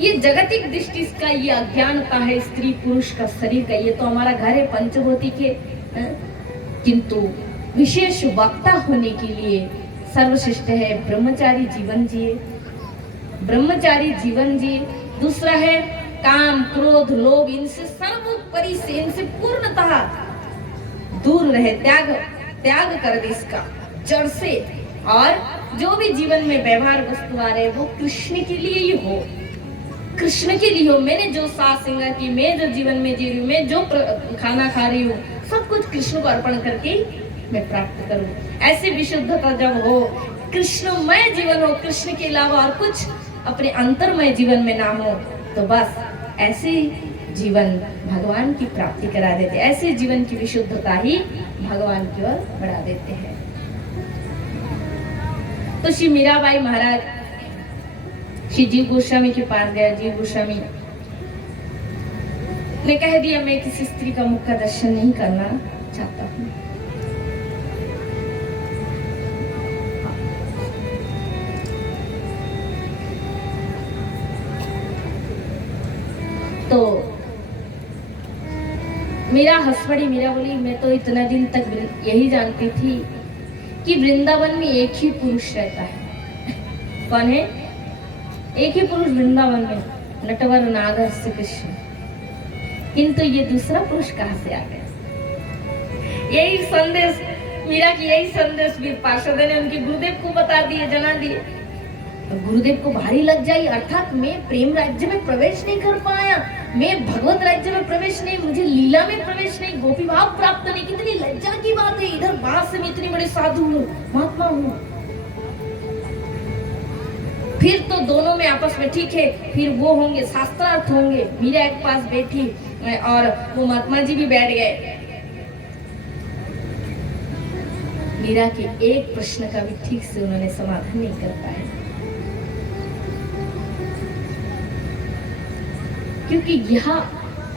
ये जगतिक दृष्टि का ये अज्ञानता है, स्त्री पुरुष का शरीर का। ये तो हमारा घर है पंचभूति के, किंतु विशेष वक्ता होने के लिए सर्वश्रेष्ठ है ब्रह्मचारी जीवन जिए, ब्रह्मचारी जीवन जिए। दूसरा है काम, क्रोध, लोभ, इनसे सर्वोपरि से, इनसे पूर्णतः दूर रहे, त्याग कर दे इसका जड़ से। और जो भी जीवन में व्यवहार वस्तु आ रहे वो कृष्ण के लिए ही हो, कृष्ण के लिए हो। मैंने जो सास सिंगार की, मैं जो जीवन में जी रही हूँ, मैं जो खाना खा रही हूँ, सब कुछ कृष्ण को अर्पण करके मैं प्राप्त करूँ। ऐसी विशुद्धता जब हो, कृष्णमय जीवन हो, कृष्ण के अलावा और कुछ अपने अंतरमय जीवन में ना हो, तो बस ऐसे जीवन भगवान की प्राप्ति करा देते। ऐसे जीवन की विशुद्धता ही भगवान की ओर बढ़ा देते हैं। तो श्री मीराबाई महाराज श्री जीव गोस्वामी के पास गया। जीव गोस्वामी ने कह दिया मैं किसी स्त्री का मुख का दर्शन नहीं करना चाहता हूँ। तो मेरा हंसपड़ी, मेरा बोली मैं तो इतना दिन तक यही जानती थी कि वृंदावन में एक ही पुरुष रहता है। कौन है? एक ही पुरुष वृंदावन में, नटवर नागर श्री कृष्ण। किंतु ये दूसरा पुरुष कहाँ से आ गया? यही संदेश मीरा की, यही संदेश वीर पार्षद ने उनके गुरुदेव को बता दिए, जना दिए। तो गुरुदेव को भारी लग जाई, अर्थात मैं प्रेम राज्य में प्रवेश नहीं कर पाया, मैं भगवत राज्य में प्रवेश नहीं, मुझे लीला में प्रवेश नहीं, गोपी भाव प्राप्त नहीं। कितनी लज्जा की बात है, इधर बात से मैं इतनी बड़ी साधु हूँ, महात्मा हूँ। फिर तो दोनों में आपस में ठीक है, फिर वो होंगे शास्त्रार्थ होंगे। मीरा एक पास बैठी और वो महात्मा जी भी बैठ गए। मीरा के एक प्रश्न का भी ठीक से उन्होंने समाधान नहीं कर पाए, क्योंकि यह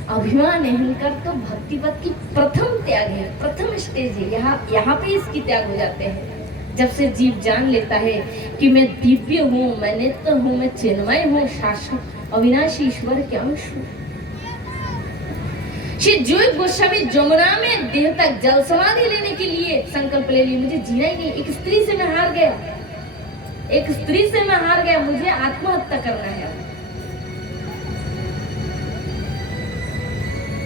अभिमान अहंकार तो भक्ति पथ की प्रथम त्याग है, प्रथम स्टेज है। यहाँ पे इसकी त्याग हो जाते हैं। जब से जीव जान लेता है कि मैं दिव्य हूँ, मैं नित्य हूँ, मैं चिन्मय हूँ, शाश्वत अविनाशी ईश्वर के अंश हूँ। श्री जोग गोस्वामी जमुना में देह तक जल समाधि लेने के लिए संकल्प ले लिया, मुझे जीना ही नहीं, एक स्त्री से मैं हार गया, एक स्त्री से मैं हार गया, मुझे आत्महत्या करना है।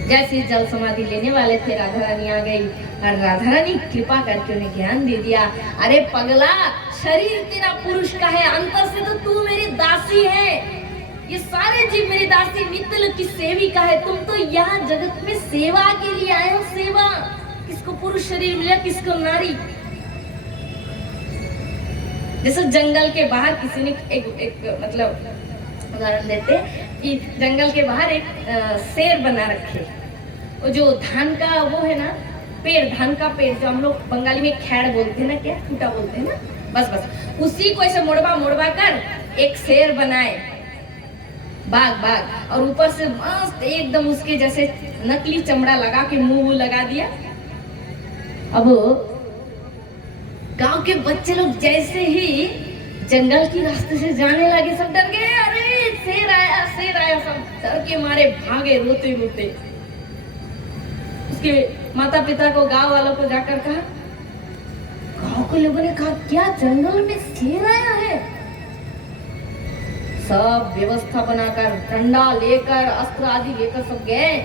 जैसे जल समाधि लेने वाले थे, राधा रानी आ गई और राधा रानी कृपा करके उन्हें ज्ञान दे दिया, अरे पगला, शरीर तेरा पुरुष का है, अंतर से तो तू मेरी दासी है, ये सारे जीव मेरी दासी, मित्र की सेविका है, तुम तो यहाँ जगत में सेवा के लिए आए हो। सेवा किसको पुरुष शरीर मिला, किसको नारी। जैसे जंगल के बाहर किसी ने एक मतलब उदाहरण देते कि जंगल के बाहर एक शेर बना रखे, वो जो धान का वो है ना पेड़, धान का पेड़ जो हम लोग बंगाली में खैड़ बोलते हैं ना, क्या टूटा बोलते हैं ना, बस उसी को ऐसे मोड़वा कर एक शेर बनाए, बाग और ऊपर से मस्त एकदम उसके जैसे नकली चमड़ा लगा के मुंह लगा दिया। अब गांव के बच्चे लोग जैसे ही जंगल की रास्ते से जाने लगे, सब डर गए, अरे शेर आया, सब डर के मारे भागे रोते रोते। उसके माता पिता को, गांव वालों को जाकर कहा, गांव के लोगों ने कहा क्या जंगल में शेर आया है। सब व्यवस्था बनाकर, डंडा लेकर, अस्त्र आदि लेकर सब गए।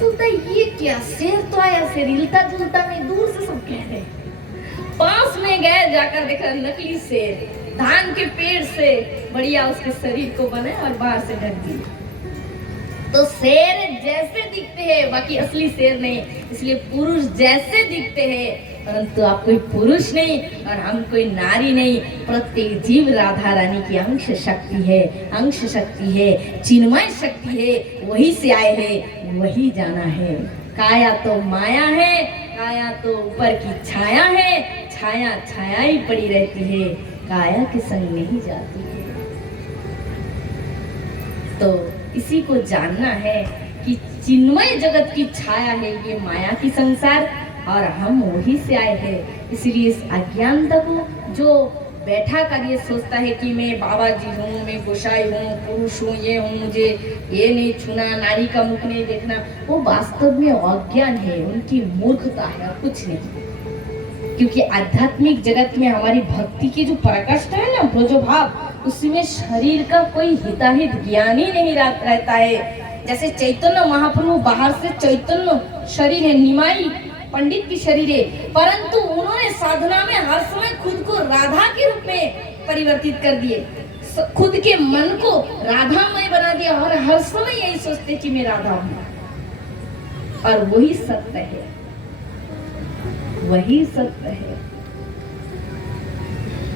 तो ये क्या, शेर तो आया, शेर हिलता जुलता नहीं, दूर से सब कह रहे। पास में गए, जाकर देखा नकली शेर, धान के पेड़ से बढ़िया उसके शरीर को बने और बाहर से ढक दिए। तो शेर जैसे दिखते हैं, बाकी असली शेर नहीं, इसलिए पुरुष जैसे दिखते हैं, परंतु आप कोई पुरुष नहीं और हम कोई नारी नहीं। प्रत्येक जीव राधा रानी की अंश शक्ति है, चिन्मय शक्ति है, वही से आए हैं, वही जाना है। काया तो माया है, काया तो ऊपर की छाया है, छाया ही पड़ी रहती है, काया के संग नहीं जाती है। तो इसी को जानना है कि चिन्मय जगत की छाया है ये माया की संसार, और हम वही से आए हैं। इसलिए इस अज्ञानता को जो बैठा कर ये सोचता है कि मैं बाबा जी हूँ, मैं गोसाई हूँ, पुरुष हूँ, ये हूँ, मुझे ये नहीं छूना, नारी का मुख नहीं देखना, वो वास्तव में अज्ञान है, उनकी मूर्खता है और कुछ नहीं। क्योंकि आध्यात्मिक जगत में हमारी भक्ति की जो प्रकाष्ठ है ना, ब्रज भाव, उसमें शरीर का कोई हिताहित ज्ञान ही नहीं रहता है। जैसे चैतन्य महाप्रभु बाहर से चैतन्य शरीर है, निमाई पंडित की शरीर है, परंतु उन्होंने साधना में हर समय खुद को राधा के रूप में परिवर्तित कर दिए, खुद के मन को राधामय बना दिया और हर समय यही सोचते कि मैं राधा हूँ। और वही सत्य है, वही सत्य है।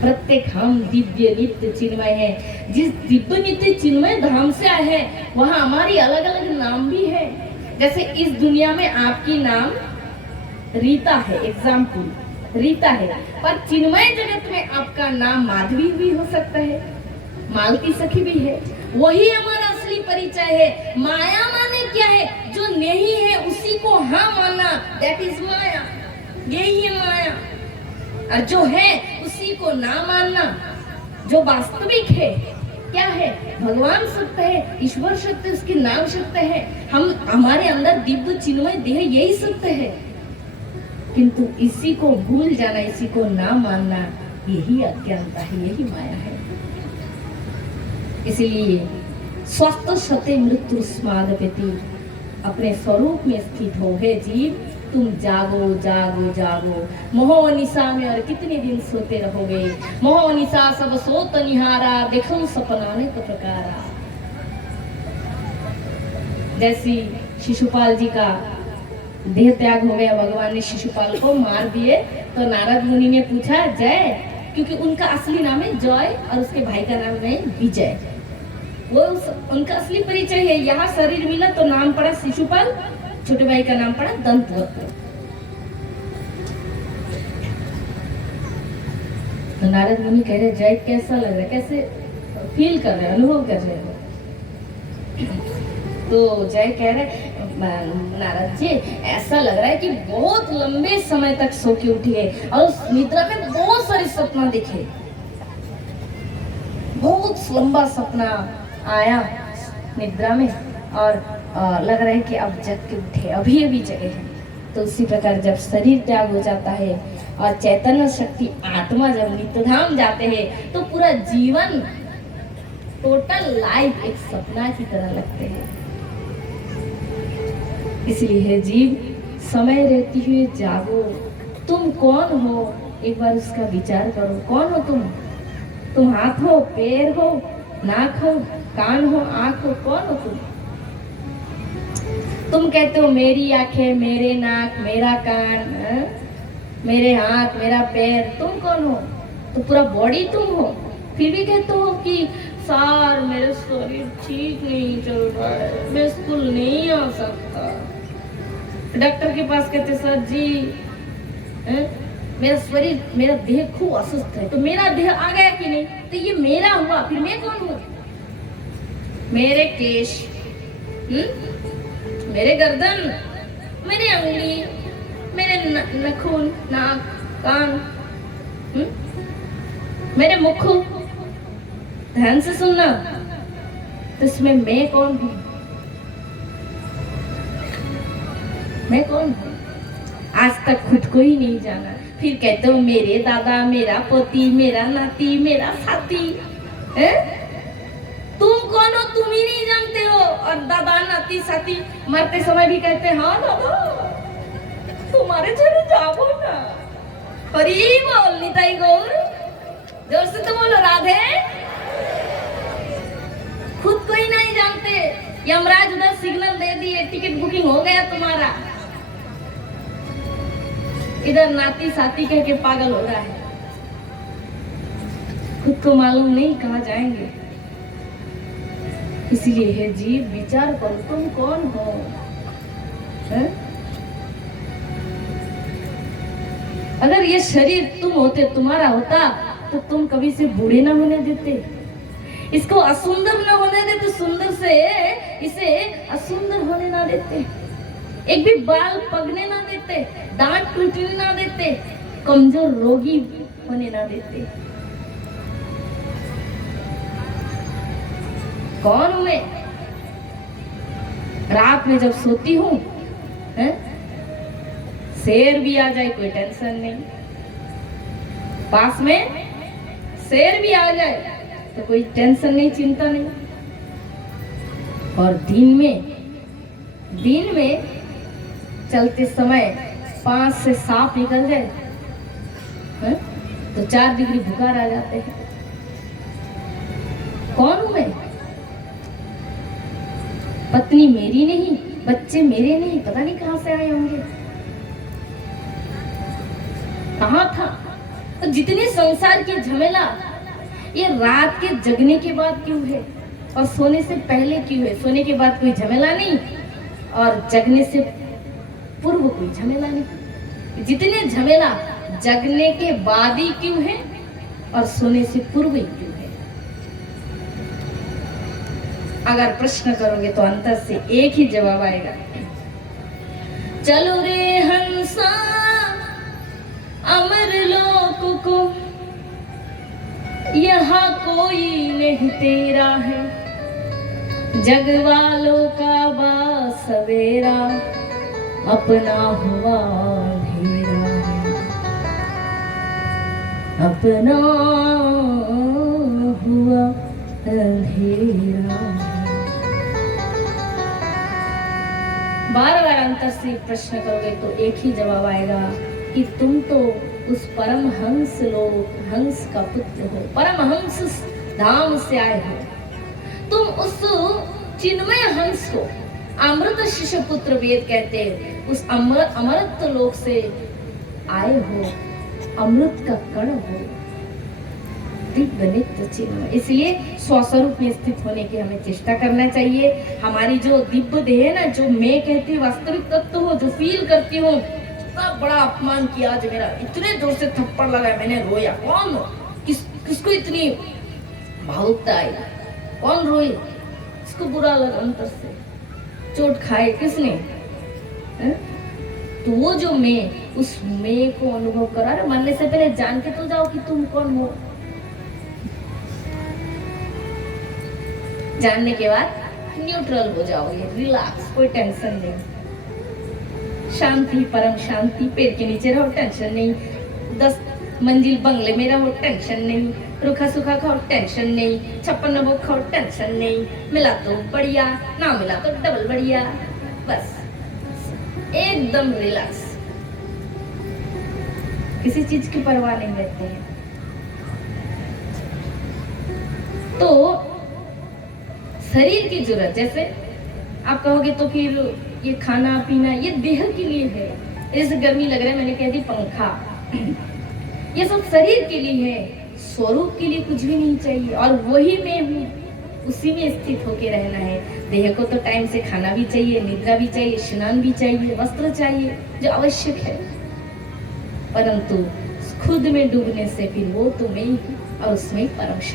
प्रत्येक हम दिव्य नित्य चिन्मय है। जिस दिव्य नित्य चिन्मय धाम से आए हैं, वहाँ हमारी अलग अलग नाम भी है। जैसे इस दुनिया में आपकी नाम रीता है, एग्जाम्पल रीता है, पर चिन्मय जगत में आपका नाम माधवी भी हो सकता है, मालती सखी भी है। वही हमारा असली परिचय है। माया माने क्या है? जो नहीं है उसी को हाँ मानना, दैट इज माया, यही है माया। और जो है उसी को ना मानना, जो वास्तविक है क्या है? भगवान सत्य है, ईश्वर सत्य, उसके नाम सत्य है, हम हमारे अंदर दिव्य चिन्मय देह, यही सत्य है। किंतु इसी को भूल जाना, इसी को ना मानना, यही अज्ञानता है, यही माया है। इसलिए स्वस्थ सते मृत्यु स्मादपेति, अपने स्वरूप में स्थित हो गए जीव, तुम जागो जागो जागो। मोह निशा में और कितने दिन सोते रहोगे? मोह निशा सब सोत निहारा, देखो सपना ने तो प्रकारा। जैसी शिशुपाल जी का देह त्याग हो गया, भगवान ने शिशुपाल को मार दिए, तो नारद मुनि ने पूछा जय, क्योंकि उनका असली नाम है जय और उसके भाई का नाम है विजय, वो उनका असली परिचय है। यहाँ शरीर मिला तो नाम पड़ा शिशुपाल, छोटे भाई का नाम पड़ा दंतवक्र। तो नारद मुनि कह रहे जय कैसा लग रहा है, कैसे फील कर रहे हो, अनुभव कर रहे हो? तो जय कह रहे नारद जी, ऐसा लग रहा है कि बहुत लंबे समय तक सो के उठी है और उस निद्रा में बहुत सारे सपना दिखे, बहुत लंबा सपना आया निद्रा में और लग रहा है कि अब जग के उठे, अभी अभी जगे हैं। तो उसी प्रकार जब शरीर त्याग हो जाता है और चैतन्य शक्ति आत्मा जब नित्यधाम जाते हैं तो पूरा जीवन टोटल लाइफ एक सपना की तरह लगते हैं। इसलिए है जीव, समय रहती हुए जागो। तुम कौन हो एक बार उसका विचार करो। कौन हो तुम? तुम हाथ हो, पैर हो, नाक हो, कान हो, आंख हो, कौन हो तुम? तुम कहते हो मेरी आंखें, मेरे नाक, मेरा कान, मेरे हाथ, मेरा पैर। तुम कौन हो? तो पूरा बॉडी तुम हो। फिर भी कहते हो कि सर मेरे शरीर ठीक नहीं चल रहा है, मैं स्कूल नहीं आ सकता। डॉक्टर के पास कहते सर जी मेरा शरीर, मेरा देह खूब अस्वस्थ है। तो मेरा देह आ गया कि नहीं? तो ये मेरा हुआ, फिर मैं कौन हूँ? मेरे केश, मेरे गर्दन, मेरे अंगली, मेरे नखून, नाक, कान, मेरे मुख। ध्यान से सुनना। तो इसमें मैं कौन हूँ? मैं कौन हूँ? आज तक खुद को ही नहीं जाना। फिर कहते हो मेरे दादा, मेरा पोती, मेरा नाती, मेरा साथी। तुम कौन हो तुम ही नहीं जानते हो। और दादा, नाती, साथी मरते समय भी कहते हैं हाँ दादा तुम्हारे जरूर जाओ ना। हरी बोल निताई गौर, जोर से तो बोलो राधे। खुद को ही नहीं जानते। यमराज उधर सिग्नल दे दिए, टिकट बुकिंग हो गया तुम्हारा। इधर नाती साथी कह के पागल हो रहा है। खुद को मालूम नहीं कहाँ जाएंगे। इसलिए है जीव, विचार करो तुम कौन हो। है? अगर ये शरीर तुम होते, तुम्हारा होता तो तुम कभी से बूढ़े ना होने देते, इसको असुंदर ना होने देते, सुंदर से इसे असुंदर होने ना देते, एक भी बाल पगने ना देते, दांत टूटने ना देते, कमजोर रोगी होने ना देते। कौन हूं मैं? रात में जब सोती हूँ शेर भी आ जाए कोई टेंशन नहीं, पास में शेर भी आ जाए तो कोई टेंशन नहीं, चिंता नहीं। और दिन में चलते समय 5 से सांप निकल जाए तो 4 डिग्री बुखार आ जाते हैं। कौन हूं मैं? पत्नी मेरी नहीं, बच्चे मेरे नहीं, पता नहीं कहां से आए होंगे, कहां था। तो जितनी संसार की झमेला ये रात के जगने के बाद क्यों है और सोने से पहले क्यों है? सोने के बाद कोई झमेला नहीं और जगने से पूर्व कोई झमेला नहीं। जितने झमेला जगने के बाद ही क्यों है और सोने से पूर्व ही क्यों है? अगर प्रश्न करोगे तो अंतर से एक ही जवाब आएगा। चलो रे हंसा अमर लोक को, यहाँ कोई नहीं तेरा है, जग वालों का बास सवेरा, अपना हुआ अंधेरा है, अपना हुआ अंधेरा। बार बार अंतर से प्रश्न करोगे तो एक ही जवाब आएगा कि तुम तो उस परम हंस हंस का पुत्र हो, परम हंस धाम से आए हो। तुम उस चिन्मय हंस को, अमृत शिशु पुत्र वेद कहते हैं, उस अमृत लोक से आए हो, अमृत का कण हो, दिव्य नित्य चिन्मय। इसलिए स्वस्वरूप में स्थित होने की हमें चेष्टा करना चाहिए। हमारी जो दिव्य देह है ना, जो मैं कहती वास्तविक तत्व हो, जो फील करती हूँ, इतना बड़ा अपमान किया आज मेरा, इतने जोर से थप्पड़ लगाया, मैंने रोया। कौन किसको इतनी भावुकता आई? कौन रोए? इसको बुरा लगा अंतर से। चोट खाए किसने? है? तो वो जो मैं, उस मैं को अनुभव करो। अरे मरने से पहले जान के तो जाओ कि तुम कौन हो। जानने के बाद न्यूट्रल हो जाओगे, रिलैक्स, कोई टेंशन नहीं, शांति, परम शांति। पेड़ के नीचे रहो, टेंशन नहीं। 10 मंजिल बंगले में रहो, टेंशन नहीं। रूखा सूखा खाओ, टेंशन नहीं। 56 नंबर खाओ, टेंशन नहीं। मिला तो बढ़िया, ना मिला तो डबल बढ़िया। बस एकदम रिलैक्स, किसी चीज की परवाह नहीं रहती है। तो शरीर की जरूरत, जैसे आप कहोगे तो फिर ये खाना पीना ये देह के लिए है। जैसे गर्मी लग रहा है, मैंने कह दी पंखा, ये सब शरीर के लिए है, स्वरूप के लिए कुछ भी नहीं चाहिए। और वही मैं हूँ, उसी में स्थित होके रहना है। देह को तो टाइम से खाना भी चाहिए, निद्रा भी चाहिए, स्नान भी चाहिए, वस्त्र चाहिए, जो आवश्यक है। परंतु खुद में डूबने से फिर वो तो मैं ही और उसमें परम शांति।